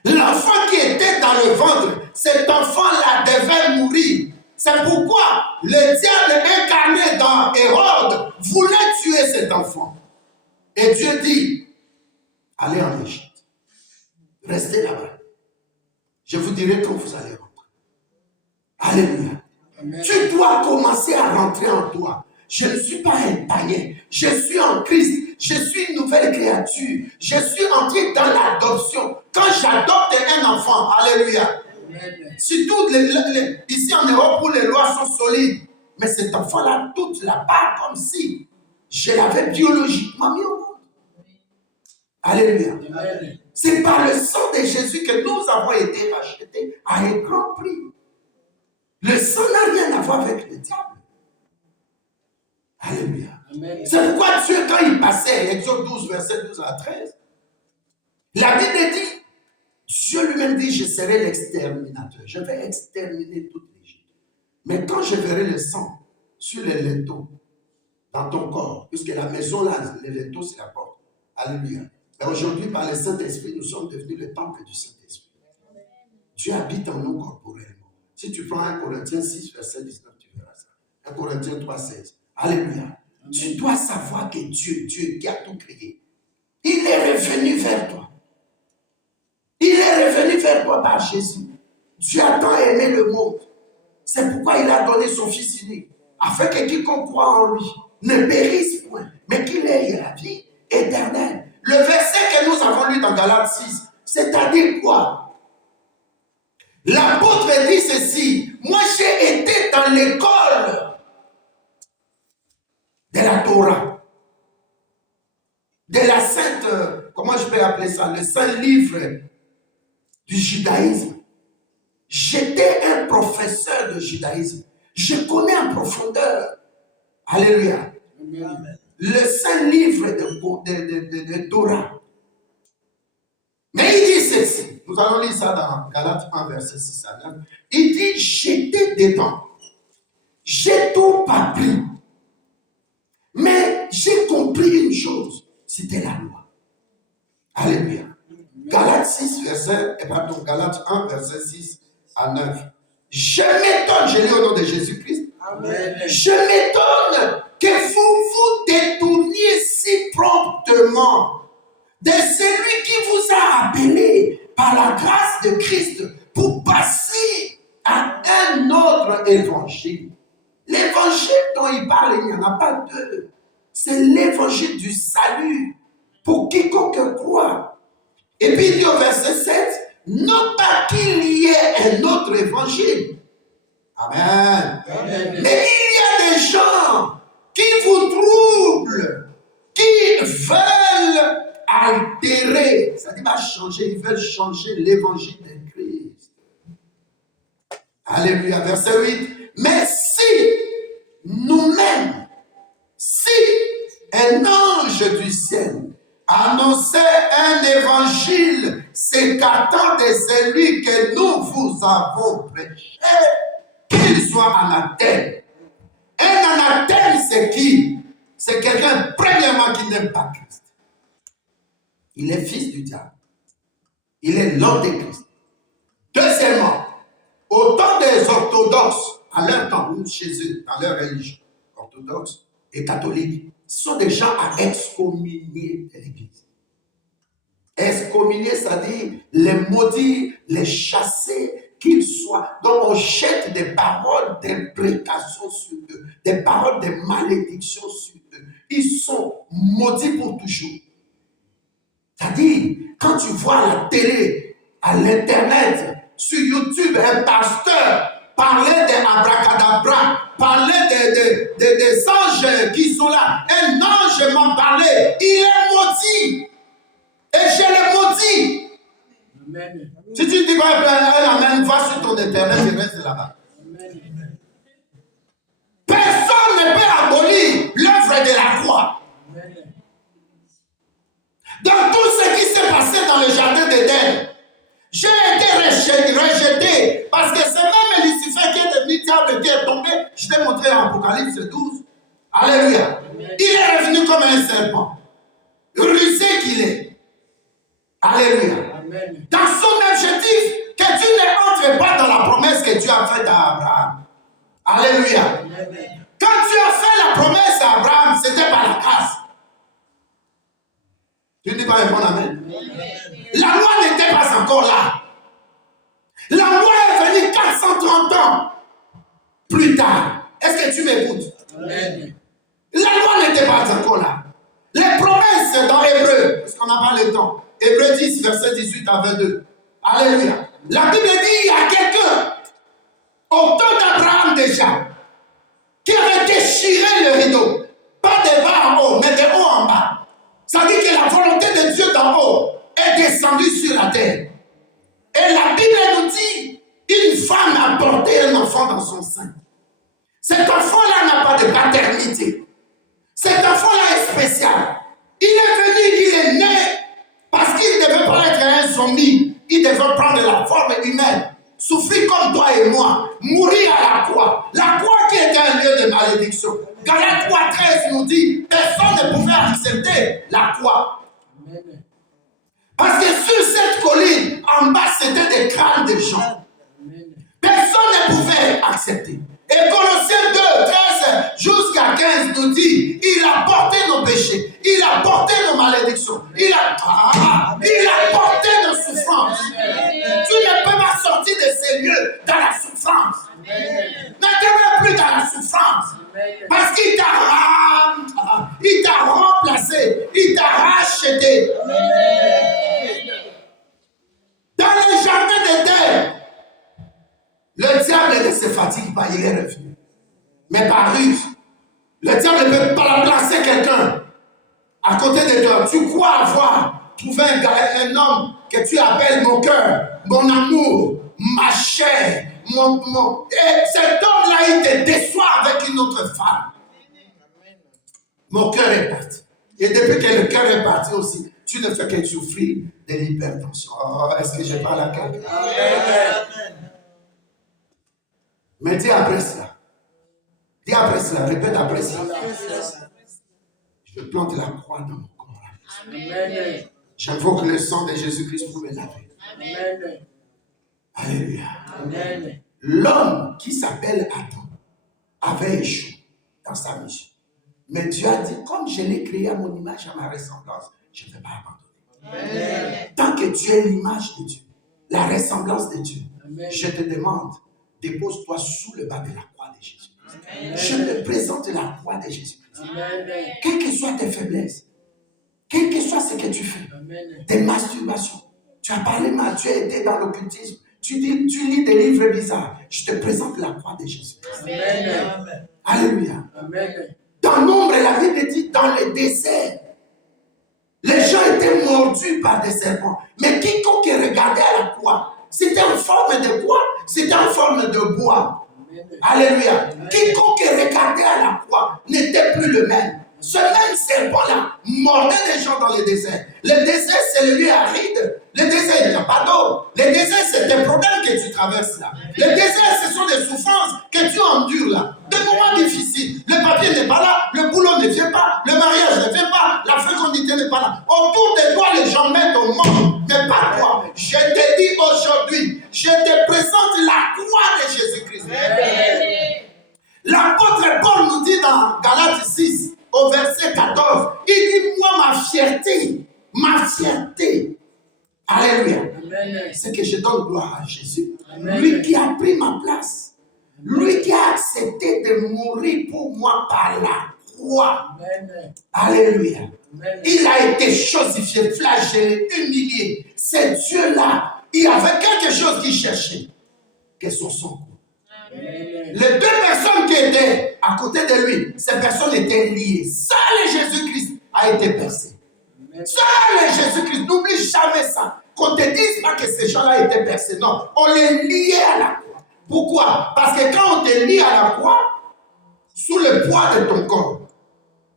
L'enfant qui était dans le ventre, cet enfant-là devait mourir. C'est pourquoi le diable incarné dans Hérode voulait tuer cet enfant. Et Dieu dit, allez en Égypte, restez là-bas. Je vous dirai quand vous allez rentrer. Alléluia. Amen. Tu dois commencer à rentrer en toi. Je ne suis pas un païen. Je suis en Christ. Je suis une nouvelle créature. Je suis entré dans l'adoption. Quand j'adopte un enfant, alléluia. Amen. Surtout, ici en Europe où les lois sont solides. Mais cet enfant-là, toute la part comme si je l'avais biologiquement mis au monde. Alléluia. Amen. C'est par le sang de Jésus que nous avons été rachetés à un grand prix. Le sang n'a rien à voir avec le diable. Alléluia. Amen. C'est pourquoi Dieu, quand il passait, Exode 12, verset 12 à 13, la Bible dit, Dieu lui-même dit, je serai l'exterminateur. Je vais exterminer toute l'Égypte. Mais quand je verrai le sang sur les linteaux, dans ton corps, puisque la maison là, les linteaux, c'est la porte. Alléluia. Mais aujourd'hui, par le Saint-Esprit, nous sommes devenus le temple du Saint-Esprit. Dieu habite en nous corporellement. Si tu prends 1 Corinthiens 6, verset 19, tu verras ça. 1 Corinthiens 3, 16. Alléluia. Amen. Tu dois savoir que Dieu qui a tout créé, il est revenu vers toi. Il est revenu vers toi par Jésus. Dieu a tant aimé le monde. C'est pourquoi il a donné son Fils unique, afin que quiconque croit en lui ne périsse point, mais qu'il ait la vie éternelle. Le verset que nous avons lu dans Galates 6, c'est-à-dire quoi? L'apôtre dit ceci, moi j'ai été dans l'école de la Torah, de la sainte, comment je peux appeler ça, le saint livre du judaïsme. J'étais un professeur de judaïsme. Je connais en profondeur, alléluia, Amen. le saint livre de Torah. Mais il dit ceci, nous allons lire ça dans Galates 1, verset 6 à 9. Il dit, j'étais dedans. J'ai tout appris. Mais j'ai compris une chose, c'était la loi. Alléluia. Galates 6, Galates 1, verset 6 à 9. Je m'étonne, je lis au nom de Jésus-Christ. Amen. Je m'étonne que vous vous détourniez si promptement de celui qui vous a appelé par la grâce de Christ pour passer à un autre évangile. L'évangile dont il parle, il n'y en a pas deux. C'est l'évangile du salut pour quiconque croit. Et puis il dit au verset 7, non pas qu'il y ait un autre évangile. Amen. Amen. Mais il y a des gens qui vous troublent, qui veulent altérer, ça dit pas changer, ils veulent changer l'évangile de Christ. Alléluia, verset 8. Mais si nous-mêmes, si un ange du ciel annonçait un évangile s'écartant de celui que nous vous avons prêché, qu'il soit anathème. Un anathème, c'est qui? C'est quelqu'un, premièrement, qui n'aime pas Christ. Il est fils du diable. Il est l'antéchrist. Deuxièmement, au temps des orthodoxes, à leur temps, ou chez eux, dans leur religion, orthodoxe et catholique, ce sont des gens à excommunier de l'Église. Excommunier, c'est-à-dire les maudire, les chasser, qu'ils soient. Donc on jette des paroles d'imprécation sur eux, des paroles de malédiction sur eux. Ils sont maudits pour toujours. C'est-à-dire, quand tu vois à la télé, à l'internet, sur YouTube, un pasteur parler d'abracadabra, parler des anges qui sont là. Un ange m'a parlé, il est maudit. Et je l'ai maudit. Amen. Si tu dis pas un amen, va sur ton internet et reste là-bas. Amen. Personne ne peut abolir l'œuvre de la croix. Amen. Dans tout ce qui s'est passé dans le jardin d'Éden, j'ai été rejeté parce que c'est même Lucifer qui est devenu diable, qui est tombé. Je t'ai montré en Apocalypse 12. Alléluia. Amen. Il est revenu comme un serpent. Rusé qu'il est. Alléluia. Amen. Dans son objectif, que tu n'entres pas dans la promesse que Dieu a faite à Abraham. Alléluia. Amen. Quand tu as fait la promesse à Abraham, c'était par la grâce. Tu ne dis pas répondre amen. La loi n'était pas encore là. La loi est venue 430 ans plus tard. Est-ce que tu m'écoutes? Amen. La loi n'était pas encore là. Les promesses dans Hébreu, parce qu'on n'a pas le temps. Hébreu 10, verset 18 à 22. Alléluia. La Bible dit il y a quelqu'un, au temps d'Abraham déjà, qui avait déchiré le rideau. Pas de bas en haut, mais de haut en bas. Ça dit que la volonté de Dieu d'en haut est descendue sur la terre. Et la Bible nous dit, une femme a porté un enfant dans son sein. Cet enfant-là n'a pas de paternité. Cet enfant-là est spécial. Il est venu, il est né, parce qu'il ne devait pas être un zombie. Il devait prendre la forme humaine. Souffrir comme toi et moi. Mourir à la croix. La croix qui était un lieu de malédiction. Galates 3:13 nous dit, personne ne pouvait accepter la croix. Amen. Parce que sur cette colline, en bas, c'était des crânes de gens. Amen. Personne ne pouvait accepter. Et Colossiens 2, 13 jusqu'à 15 nous dit, il a porté nos péchés, il a porté nos malédictions, il a porté nos souffrances. Tu ne peux pas sortir de ces lieux dans la souffrance. Ne demeure plus dans la souffrance. Parce qu'il t'a remplacé, il t'a racheté. Dans le jardin d'Éden, le diable ne se fatigue pas, il est revenu. Mais par ruse, le diable ne peut pas placer quelqu'un à côté de toi. Tu crois avoir trouvé un homme que tu appelles mon cœur, mon amour, ma chair, et cet homme-là, il te déçoit avec une autre femme. Mon cœur est parti. Et depuis que le cœur est parti aussi, tu ne fais que souffrir de l'hypertension. Oh, est-ce que je parle à quelqu'un? Mais dis après cela. Dis après cela, répète après cela. Je plante la croix dans mon corps. Amen. J'invoque le sang de Jésus-Christ pour me laver. Amen. Alléluia. Amen. L'homme qui s'appelle Adam avait échoué dans sa mission. Mais Dieu a dit, comme je l'ai créé à mon image, à ma ressemblance, je ne vais pas abandonner. Amen. Tant que tu es l'image de Dieu, la ressemblance de Dieu, Amen. je te demande, dépose-toi sous le bas de la croix de Jésus. Amen. Je te présente la croix de Jésus-Christ. Amen. Quelles que soient tes faiblesses, quel que soit ce que tu fais, Amen. des masturbations, tu as parlé mal, tu as été dans l'occultisme, tu lis des livres bizarres, je te présente la croix de Jésus-Christ. Amen. Alléluia. Amen. Dans l'ombre, la Bible dit, dans le désert, les gens étaient mordus par des serpents. Mais quiconque regardait à la croix, c'était en forme de quoi? C'était en forme de bois. Alléluia. Quiconque regardait à la croix n'était plus le même. Ce même serpent-là mordait des gens dans le désert. Le désert, c'est le lieu aride. Le désert, il n'y a pas d'eau. Le désert, c'est des problèmes que tu traverses là. Le désert, ce sont des souffrances que tu endures là. Des moments difficiles. Le papier n'est pas là, le boulot ne vient pas, le mariage ne vient pas, la fécondité n'est pas là. Autour de toi, les gens mettent au monde, mais pas toi. Je te dis aujourd'hui, je te présente la croix de Jésus-Christ. L'apôtre Paul nous dit dans Galates 6, au verset 14, il dit, moi, ma fierté, alléluia, c'est que je donne gloire à Jésus. Amen. Lui qui a pris ma place, lui qui a accepté de mourir pour moi par la croix. Amen. Alléluia. Amen. Il a été chosifié, flagellé, humilié. C'est Dieu-là, il avait quelque chose qu'il cherchait, que sur son cou. Amen. Les deux personnes qui étaient à côté de lui, ces personnes étaient liées. Seul Jésus-Christ a été percé. Amen. Seul Jésus-Christ, n'oublie jamais ça. Qu'on ne te dise pas que ces gens-là étaient percés. Non, on les liait à la croix. Pourquoi? Parce que quand on te lie à la croix, sous le poids de ton corps,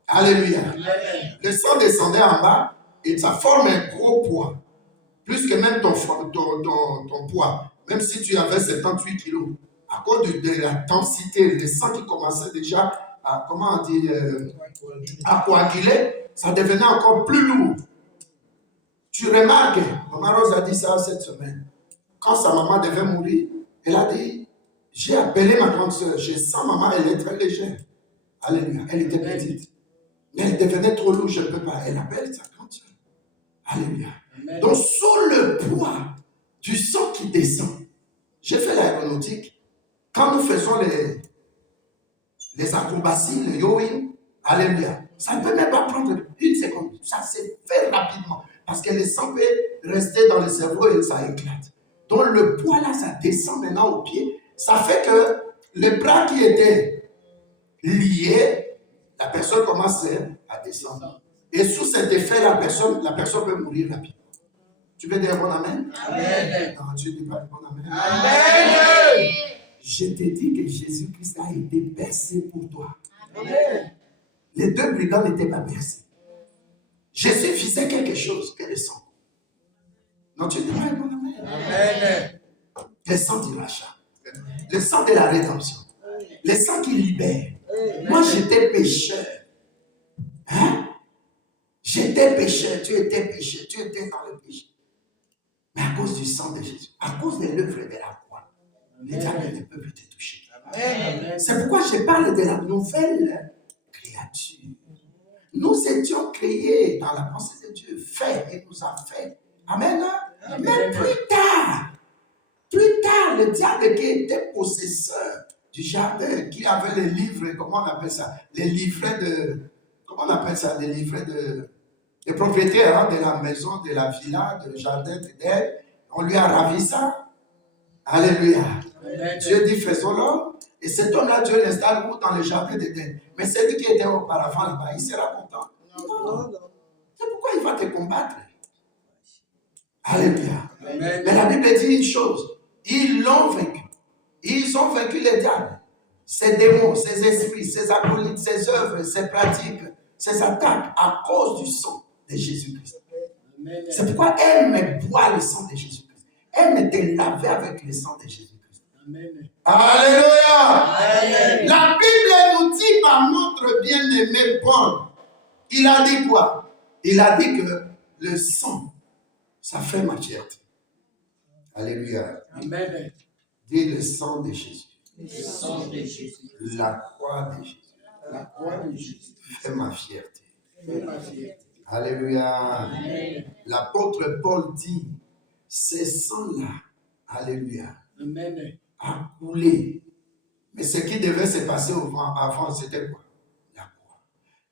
alléluia, Amen. le sang descendait en bas et ça forme un gros poids. Plus que même ton poids. Même si tu avais 78 kilos. À cause de la densité, le sang qui commençait déjà à, comment on dit, à coaguler, ça devenait encore plus lourd. Tu remarques, Maman Rose a dit ça cette semaine. Quand sa maman devait mourir, elle a dit, j'ai appelé ma grande soeur, je sens maman, elle est très légère. Alléluia, elle était petite. Mais elle devenait trop lourde, je ne peux pas. Elle appelle sa grande soeur. Alléluia. Amen. Donc, sous le poids du sang qui descend, J'ai fait l'aéronautique. Quand nous faisons les acrobaties, le yo-wing, alléluia, ça ne peut même pas prendre une seconde. Ça se fait rapidement. Parce que le sang peut rester dans le cerveau et ça éclate. Donc le poids là, ça descend maintenant au pied. Ça fait que les bras qui étaient liés, la personne commence à descendre. Et sous cet effet, la personne peut mourir rapidement. Tu peux dire bon amen? Amen. Non, tu ne dis pas bon amen. Amen. Je te dis que Jésus-Christ a été bercé pour toi. Amen. Les deux brigands n'étaient pas bercés. Jésus faisait quelque chose que le sang. Non, tu ne dis pas bon amen. Amen. Le sang du rachat. Le sang de la rédemption. Le sang qui libère. Moi, j'étais pécheur. Hein? J'étais pécheur, tu étais pécheur, tu étais dans le péché. Mais à cause du sang de Jésus, à cause de l'œuvre de la croix, les diables ne peuvent te toucher. Amen. C'est pourquoi je parle de la nouvelle créature. Nous étions créés dans la pensée de Dieu, fait et nous a fait. Amen. Mais plus tard, le diable qui était possesseur du jardin, qui avait les livres, comment on appelle ça? Les livrets de, comment on appelle ça? Les livrets de, les propriétaires hein, de la maison, de la villa, du jardin d'Éden. On lui a ravi ça. Alléluia. Amen. Dieu dit faisons l'homme. Et cet homme-là, Dieu l'installe où? Dans le jardin d'Éden. Mais celui qui était auparavant là-bas, il sera content. Non. C'est pourquoi il va te combattre. Alléluia. Amen. Mais la Bible dit une chose. Ils l'ont vaincu. Ils ont vaincu les diables. Ces démons, ces esprits, ces acolytes, ces œuvres, ces pratiques, ces attaques à cause du sang de Jésus-Christ. Amen. C'est pourquoi aime boire le sang de Jésus-Christ. Aime te laver avec le sang de Jésus-Christ. Amen. Alléluia. Amen. La Bible nous dit par notre bien-aimé Paul, il a dit quoi? Il a dit que le sang, ça fait ma fierté. Alléluia. Amen. Dis le sang de Jésus. Le sang de Jésus. La croix de Jésus La croix de Jésus. fait ma fierté. Fais ma fierté. Alléluia. Amen. L'apôtre Paul dit, ce sang-là, alléluia, Amen. a coulé. Mais ce qui devait se passer avant, c'était quoi? La croix.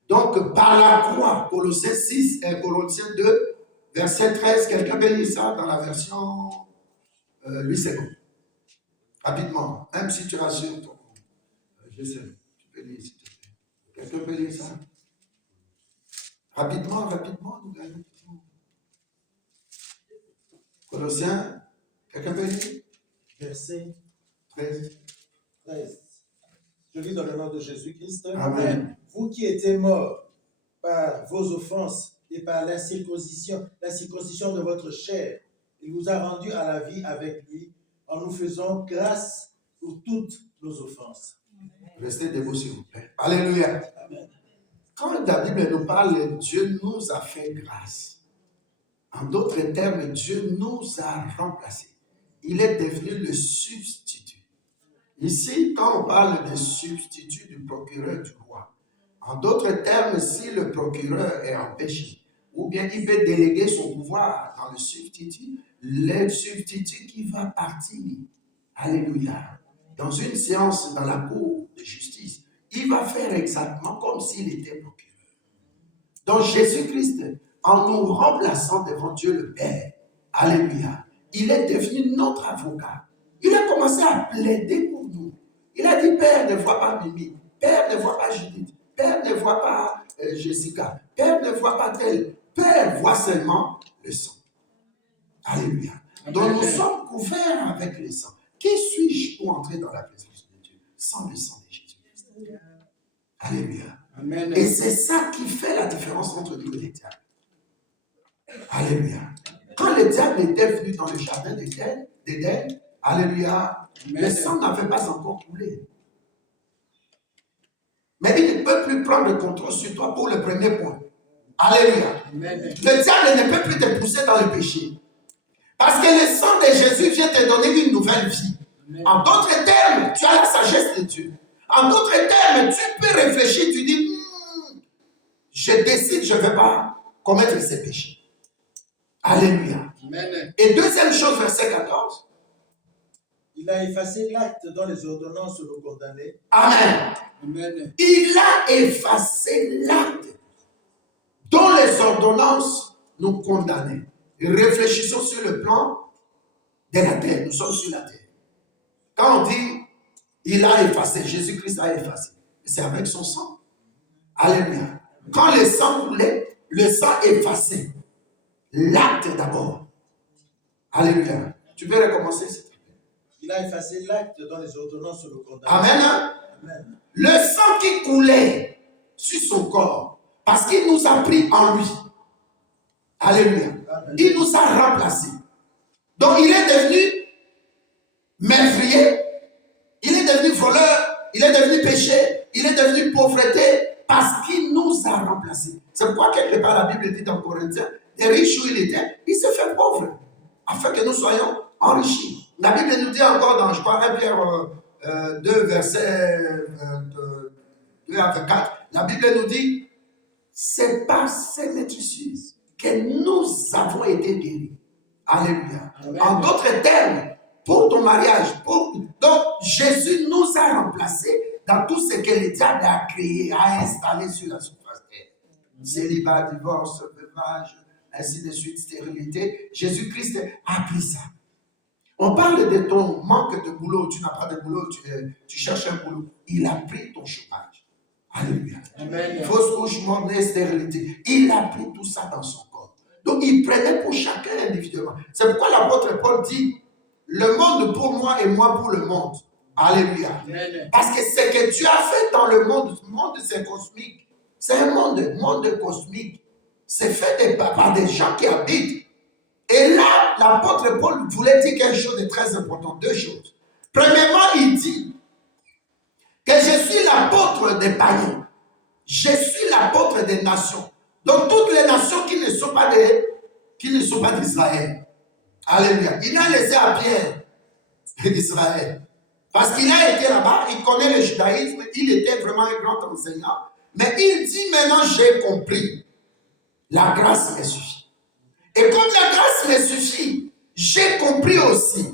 Donc, par la croix, Colossiens 6 et Colossiens 2, verset 13, quelqu'un peut lire ça dans la version Louis II. Rapidement, même si tu as sur ton... je sais, tu peux lire s'il te plaît. Quelqu'un peut lire ça? Rapidement, nous gagnons. Colossiens, quelqu'un peut lire? Verset 13. 13. Je lis dans le nom de Jésus-Christ. Amen. Vous qui étiez morts par vos offenses et par la circoncision de votre chair, il vous a rendus à la vie avec lui en nous faisant grâce pour toutes nos offenses. Restez debout, s'il vous plaît. Alléluia. Amen. Quand la Bible nous parle, Dieu nous a fait grâce. En d'autres termes, Dieu nous a remplacés. Il est devenu le substitut. Ici, quand on parle de substitut du procureur du roi, en d'autres termes, si le procureur est en péché, ou bien il peut déléguer son pouvoir dans le substitut qui va partir, alléluia, dans une séance dans la cour de justice, il va faire exactement comme s'il était procureur. Donc Jésus-Christ, en nous remplaçant devant Dieu le Père, alléluia, il est devenu notre avocat. Il a commencé à plaider pour nous. Il a dit, Père, ne vois pas Mimi, Père, ne vois pas Judith, Père, ne vois pas Jessica, Père, ne vois pas tel, Père, vois seulement le sang. Alléluia. Donc nous sommes couverts avec le sang. Qui suis-je pour entrer dans la présence de Dieu sans le sang de Jésus-Christ? Alléluia. Amen. Et c'est ça qui fait la différence entre nous et les diables. Alléluia. Quand le diable était venu dans le jardin d'Éden, alléluia, le sang n'avait pas encore coulé. Mais il ne peut plus prendre le contrôle sur toi pour le premier point. Alléluia. Amen. Le diable ne peut plus te pousser dans le péché. Parce que le sang de Jésus vient te donner une nouvelle vie. Amen. En d'autres termes, tu as la sagesse de Dieu. En d'autres termes, tu peux réfléchir, tu dis, je décide, je ne vais pas commettre ces péchés. Alléluia. Amen. Et deuxième chose, verset 14. Il a effacé l'acte dont les ordonnances le condamnaient. Amen. Amen. Il a effacé l'acte dont les ordonnances nous condamnaient. Réfléchissons sur le plan de la terre. Nous sommes sur la terre. Quand on dit il a effacé, Jésus-Christ a effacé, c'est avec son sang. Alléluia. Quand le sang coulait, le sang effaçait l'acte d'abord. Alléluia. Tu peux recommencer, s'il te plaît. Il a effacé l'acte dont les ordonnances le condamnaient. Amen. Amen. Le sang qui coulait sur son corps, parce qu'il nous a pris en lui. Alléluia. Amen. Il nous a remplacés. Donc il est devenu meurtrier, il est devenu voleur, il est devenu péché, il est devenu pauvreté, parce qu'il nous a remplacés. C'est pourquoi quelque part la Bible dit dans Corinthiens, les riches où il était, il s'est fait pauvre, afin que nous soyons enrichis. La Bible nous dit encore dans, je crois, 1 Pierre 2, verset 2 à 24, la Bible nous dit, c'est par ces maîtrisures que nous avons été guéris. Alléluia. Amen. En d'autres termes, pour ton mariage, donc Jésus nous a remplacés dans tout ce que le diable a créé, a installé sur la surface de terre. Célibat, divorce, veuvage, ainsi de suite, stérilité. Jésus-Christ a pris ça. On parle de ton manque de boulot, tu n'as pas de boulot, tu cherches un boulot. Il a pris ton chômage. Alléluia. Amen. Fausse couche, mort, stérilité. Il a pris tout ça dans son corps. Donc il prenait pour chacun individuellement. C'est pourquoi l'apôtre Paul dit, le monde pour moi et moi pour le monde. Alléluia. Amen. Parce que ce que tu as fait dans le monde c'est cosmique. C'est un monde cosmique. C'est fait par des gens qui habitent. Et là, l'apôtre Paul voulait dire quelque chose de très important. Deux choses. Premièrement, il dit que je suis l'apôtre des païens. Je suis l'apôtre des nations. Donc toutes les nations qui ne sont pas d'Israël. Alléluia. Il a laissé à Pierre d'Israël. Parce qu'il a été là-bas, il connaît le judaïsme, il était vraiment un grand enseignant. Mais il dit maintenant, j'ai compris. La grâce me suffit. Et comme la grâce me suffit, j'ai compris aussi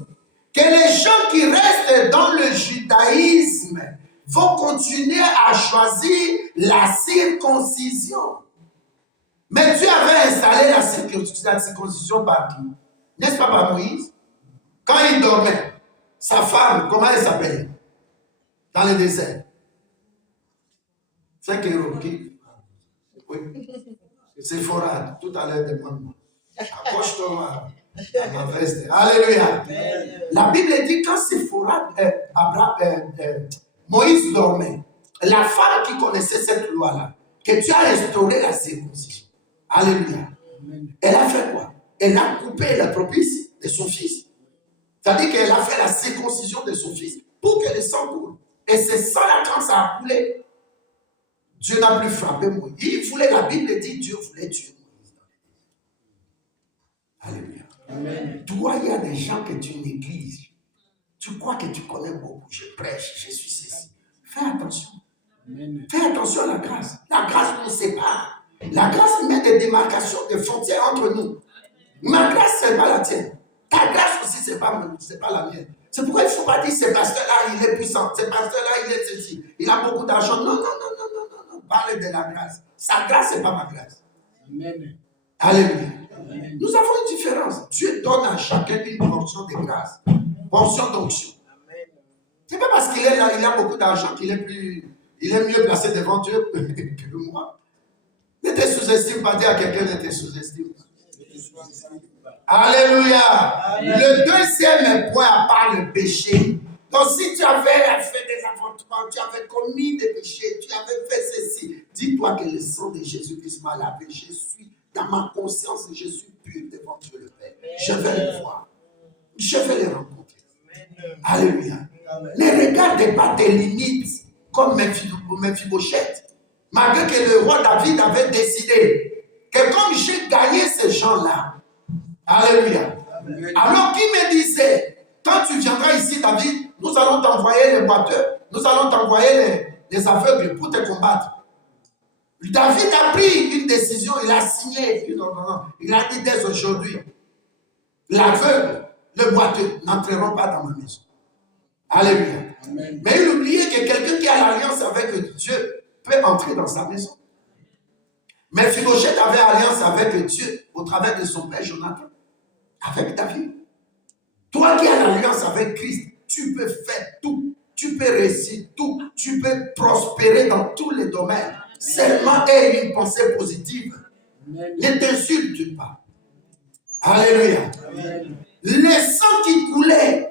que les gens qui restent dans le judaïsme vont continuer à choisir la circoncision. Mais Dieu avait installé la circoncision par qui? N'est-ce pas par Moïse? Quand il dormait, sa femme, comment elle s'appelait? Dans le désert. 5 euros, qui? Oui. C'est Forad, tout à l'heure, demande-moi. Accroche-toi à ma veste. Alléluia. La Bible dit quand c'est Forad, Moïse dormait, la femme qui connaissait cette loi-là, que Dieu a restauré la circoncision. Alléluia. Elle a fait quoi? Elle a coupé la propice de son fils. C'est-à-dire qu'elle a fait la circoncision de son fils pour que le sang coule. Et c'est ça là, quand ça a coulé, Dieu n'a plus frappé Moïse. Il voulait, la Bible dit, Dieu voulait tuer Moïse. Alléluia. Amen. Toi, il y a des gens que tu négliges. Tu crois que tu connais beaucoup. Je prêche, je suis ceci. Fais attention. Amen. Fais attention à la grâce. La grâce nous sépare. La grâce met des démarcations, des frontières entre nous. Ma grâce, ce n'est pas la tienne. Ta grâce aussi, ce n'est pas la mienne. C'est pourquoi il ne faut pas dire, ce pasteur-là, il est puissant. Ce pasteur-là, il est ceci. Il a beaucoup d'argent. Non, non, non, non, non, non, non. Parle de la grâce. Sa grâce, ce n'est pas ma grâce. Amen. Alléluia. Amen. Nous avons une différence. Dieu donne à chacun une portion de grâce. Portion d'onction. Ce n'est pas parce qu'il est là, il a beaucoup d'argent qu'il est mieux placé devant Dieu que moi. Ne te sous-estime pas, dis à quelqu'un ne te sous-estime pas. Alléluia. Amen. Le deuxième point à part le péché. Donc si tu avais fait des avortements, tu avais commis des péchés, tu avais fait ceci, dis-toi que le sang de Jésus-Christ m'a lavé. Je suis dans ma conscience, je suis pur devant Dieu le Père. Je vais le voir. Je vais le rencontrer. Alléluia. Ne regarde pas tes limites comme Mephibosheth. Malgré que le roi David avait décidé que comme j'ai gagné ces gens-là, alléluia. Amen. Alors qui me disait, quand tu viendras ici, David, nous allons t'envoyer les boiteux, nous allons t'envoyer les aveugles pour te combattre. David a pris une décision, il a signé une ordonnance. Il a dit dès aujourd'hui, l'aveugle, le boiteux n'entreront pas dans ma maison. Alléluia. Amen. Mais il oubliait que quelqu'un qui a l'alliance avec Dieu peut entrer dans sa maison. Mais Mephibosheth avait alliance avec Dieu au travers de son père Jonathan, avec David. Toi qui as l'alliance avec Christ, tu peux faire tout. Tu peux réussir tout. Tu peux prospérer dans tous les domaines. Seulement aie une pensée positive. Amen. Ne t'insulte pas. Alléluia. Amen. Le sang qui coulait,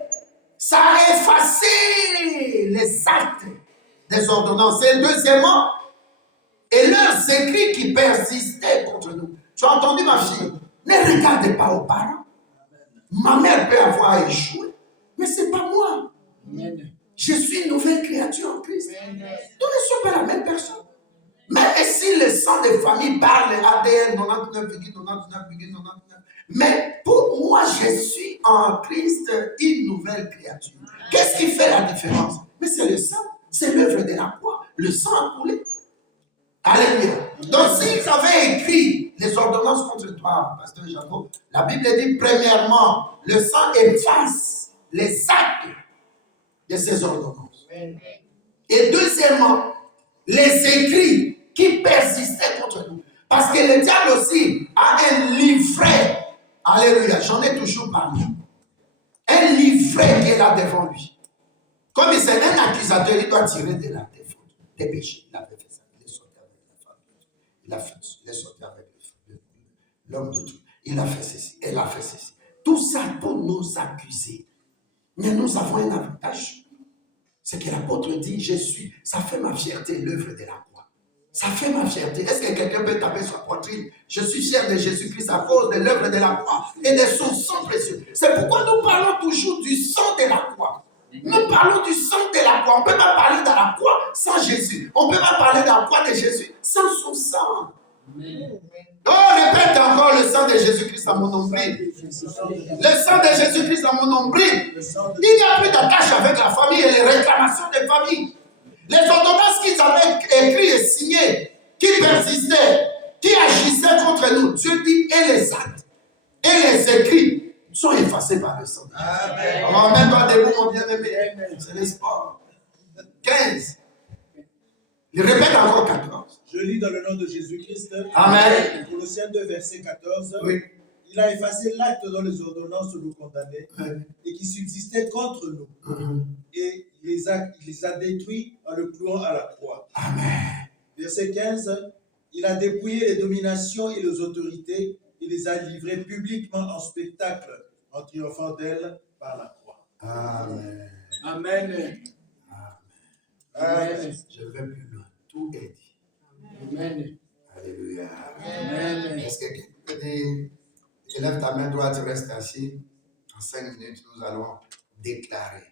ça a effacé les actes des ordonnances. Et deuxièmement, et leurs écrits qui persistaient contre nous. Tu as entendu ma fille? Ne regardez pas aux parents. Ma mère peut avoir échoué, mais ce n'est pas moi. Amen. Je suis une nouvelle créature en Christ. Nous ne sommes pas la même personne. Mais si le sang des familles parle, ADN 99,99,99, mais pour moi, je suis en Christ une nouvelle créature. Qu'est-ce qui fait la différence? Mais c'est le sang, c'est l'œuvre de la croix. Le sang a coulé. Alléluia. Donc, s'ils avaient écrit les ordonnances contre toi, Pasteur Jacob, la Bible dit premièrement, le sang efface les actes de ces ordonnances. Et deuxièmement, les écrits qui persistaient contre nous. Parce que le diable aussi a un livret. Alléluia, j'en ai toujours parlé. Un livret qu'il a devant lui. Comme c'est un accusateur, il doit tirer de la défense, des péchés. Il avait fait ça. Il est sorti avec la femme. Il est sorti avec l'homme de tout. Il a fait ceci. Elle a fait ceci. Tout ça pour nous accuser. Mais nous avons un avantage. C'est que l'apôtre dit, je suis, ça fait ma fierté, l'œuvre de la croix. Ça fait ma fierté. Est-ce que quelqu'un peut taper sur la poitrine? Je suis fier de Jésus-Christ à cause de l'œuvre de la croix et de son sang précieux. C'est pourquoi nous parlons toujours du sang de la croix. Nous parlons du sang de la croix. On ne peut pas parler de la croix sans Jésus. On ne peut pas parler de la croix de Jésus sans son sang. Oh, répète encore le sang de Jésus-Christ à mon nombril. Le sang de Jésus-Christ à mon nombril. Il n'y a plus d'attache avec la famille et les réclamations des familles. Les ordonnances qu'ils avaient écrites et signées, qui persistaient, qui agissaient contre nous, Dieu dit, et les actes, et les écrits sont effacés par le sang. Amen. On va mettre debout, mon bien-aimé. C'est l'espoir. 15. Il répète encore 14. Je lis dans le nom de Jésus-Christ. Amen. Colossiens 2, verset 14. Oui. Il a effacé l'acte dont les ordonnances nous condamnaient et qui subsistait contre nous. Et il les a détruits en le clouant à la croix. Amen. Verset 15. Il a dépouillé les dominations et les autorités et les a livrées publiquement en spectacle en triomphant d'elles par la croix. Amen. Amen. Amen. Je vais plus loin. Tout est dit. Amen. Alléluia. Amen. Est-ce que quelqu'un peut dire, élève ta main droite, reste assis. En 5 minutes, nous allons déclarer.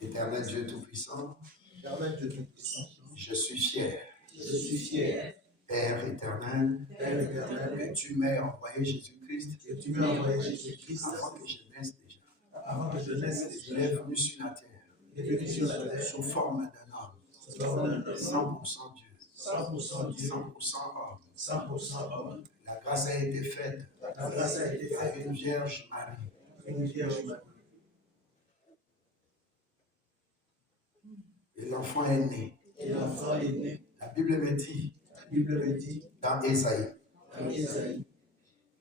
Éternel Dieu Tout-Puissant, Éternel Dieu Tout-Puissant, je suis fier, je suis fier, Père éternel, Père éternel, que tu m'aies envoyé Jésus-Christ que tu m'as envoyé Jésus-Christ avant que je naisse déjà. avant que je naisse Il est venu sur la terre Il est venu sur la terre sous forme d'un homme, sous forme d'un homme, 100% Dieu, 100% Dieu, 100% homme. 100% homme. La grâce a été faite La grâce a été à faite une Vierge Marie. une Vierge Marie. Et l'enfant est né. Et l'enfant est né. La Bible me dit, La Bible me dit, dans Ésaïe, dans Isaïe,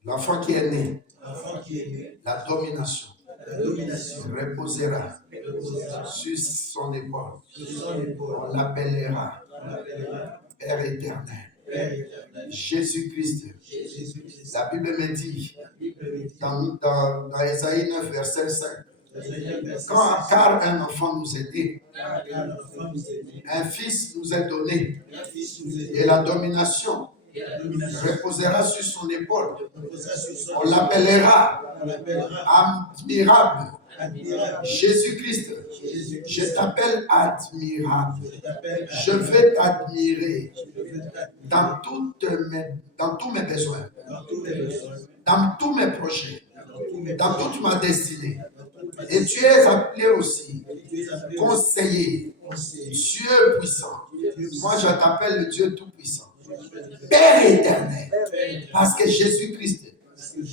l'enfant qui est né, l'enfant qui est né, la domination la domination reposera reposera sur son épaule. sur son épaule. On l'appellera On l'appellera Père éternel. Père éternel. Jésus-Christ. Jésus-Christ. La Bible me dit, La Bible me dit, dans Ésaïe 9, verset 5, le Seigneur verset car un enfant nous est né, 6, car l'enfant nous est né, un fils nous est donné, un fils nous est et né, la domination et la domination reposera sur son épaule. reposera sur son On l'appellera On l'appellera admirable. admirable. Jésus-Christ, Jésus-Christ. je t'appelle admirable. Je t'appelle Je vais t'admirer Je veux t'admirer dans tous mes besoins, dans tous mes besoins, dans tous mes projets, dans tous mes dans toute ma destinée. dans toute ma Et tu es appelé aussi Et tu es appelé conseiller, conseiller. Dieu puissant. Moi, je t'appelle le Dieu tout-puissant. Je t'appelle Père éternel. Père, Parce que Jésus-Christ,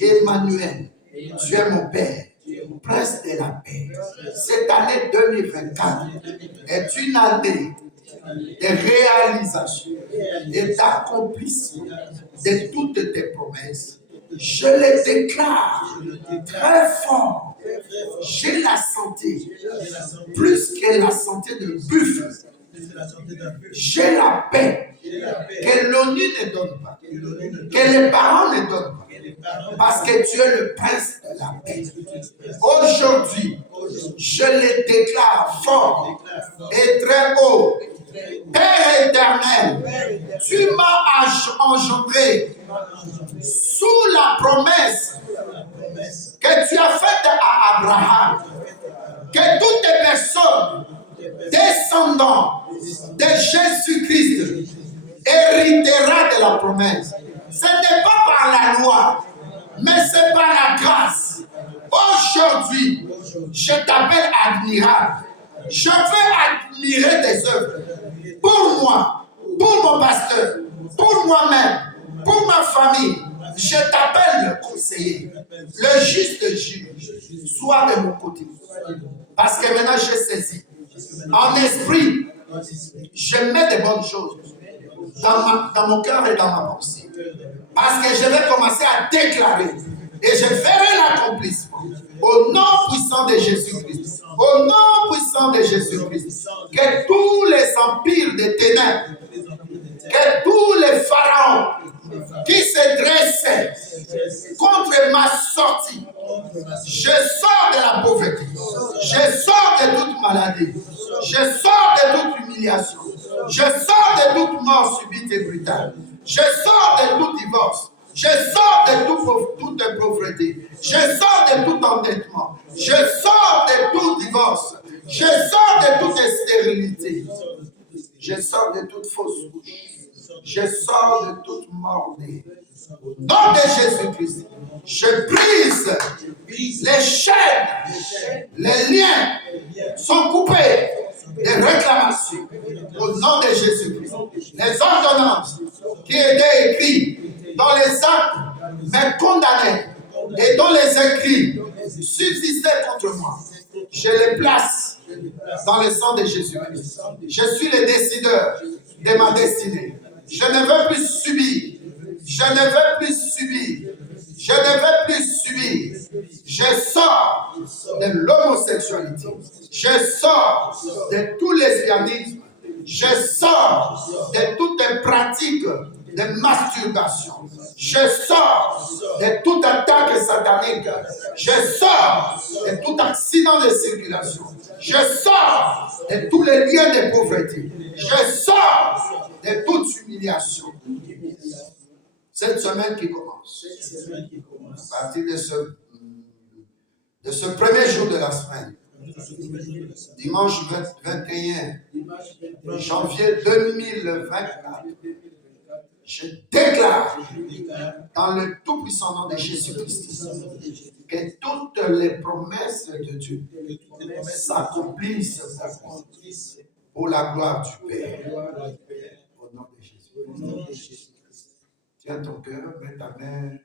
Emmanuel, Tu es mon Père, Prince de la paix. Cette année 2024 est une année de réalisation et d'accomplissement de toutes tes promesses. Je les déclare très fort. J'ai la santé, plus que la santé de buffle. J'ai la paix que l'ONU ne donne pas, que les parents ne donnent pas, parce que tu es le prince de la paix. Aujourd'hui, je les déclare fort et très haut. Père éternel, tu m'as engendré sous la promesse que tu as faite à Abraham, que toutes les personnes descendants de Jésus-Christ héritera de la promesse. Ce n'est pas par la loi, mais c'est par la grâce. Aujourd'hui, je t'appelle admirable. Je veux admirer tes œuvres. Pour moi, pour mon pasteur, pour moi-même, pour ma famille, je t'appelle le conseiller, le juste juge. Sois de mon côté. Parce que maintenant j'ai saisi. En esprit, je mets des bonnes choses dans mon cœur et dans ma pensée. Parce que je vais commencer à déclarer et je ferai l'accomplissement au nom puissant de Jésus-Christ. Au nom puissant de Jésus-Christ. Que tous les empires des ténèbres, que tous les pharaons qui se dressaient contre ma sortie, je sors de la pauvreté, je sors de toute maladie, je sors de toute humiliation, je sors de toute mort subite et brutale, je sors de tout divorce, je sors de toute pauvreté, je sors de tout endettement, je sors de tout divorce, je sors de toute stérilité, je sors de toute fausse bouche, je sors de toute mordée. Au nom de Jésus-Christ, je brise les chaînes, les liens sont coupés, les réclamations. Au nom de Jésus-Christ, les ordonnances qui étaient écrites dans les actes me condamnaient et dont les écrits subsistaient contre moi, je les place dans le sang de Jésus-Christ. Je suis le décideur de ma destinée. Je ne veux plus subir. Je ne veux plus subir. Je ne veux plus subir. Je sors de l'homosexualité. Je sors de tout lesbianisme. Je sors de toutes les pratiques de masturbation. Je sors de toute attaque satanique. Je sors de tout accident de circulation. Je sors de tous les liens de pauvreté. Je sors de toute humiliation. Cette semaine qui commence, à partir de ce premier jour de la semaine, dimanche 21 janvier 2024, je déclare dans le tout-puissant nom de Jésus-Christ que toutes les promesses de Dieu s'accomplissent pour la gloire du Père. Au nom de Jésus. Tiens ton cœur, mets ta main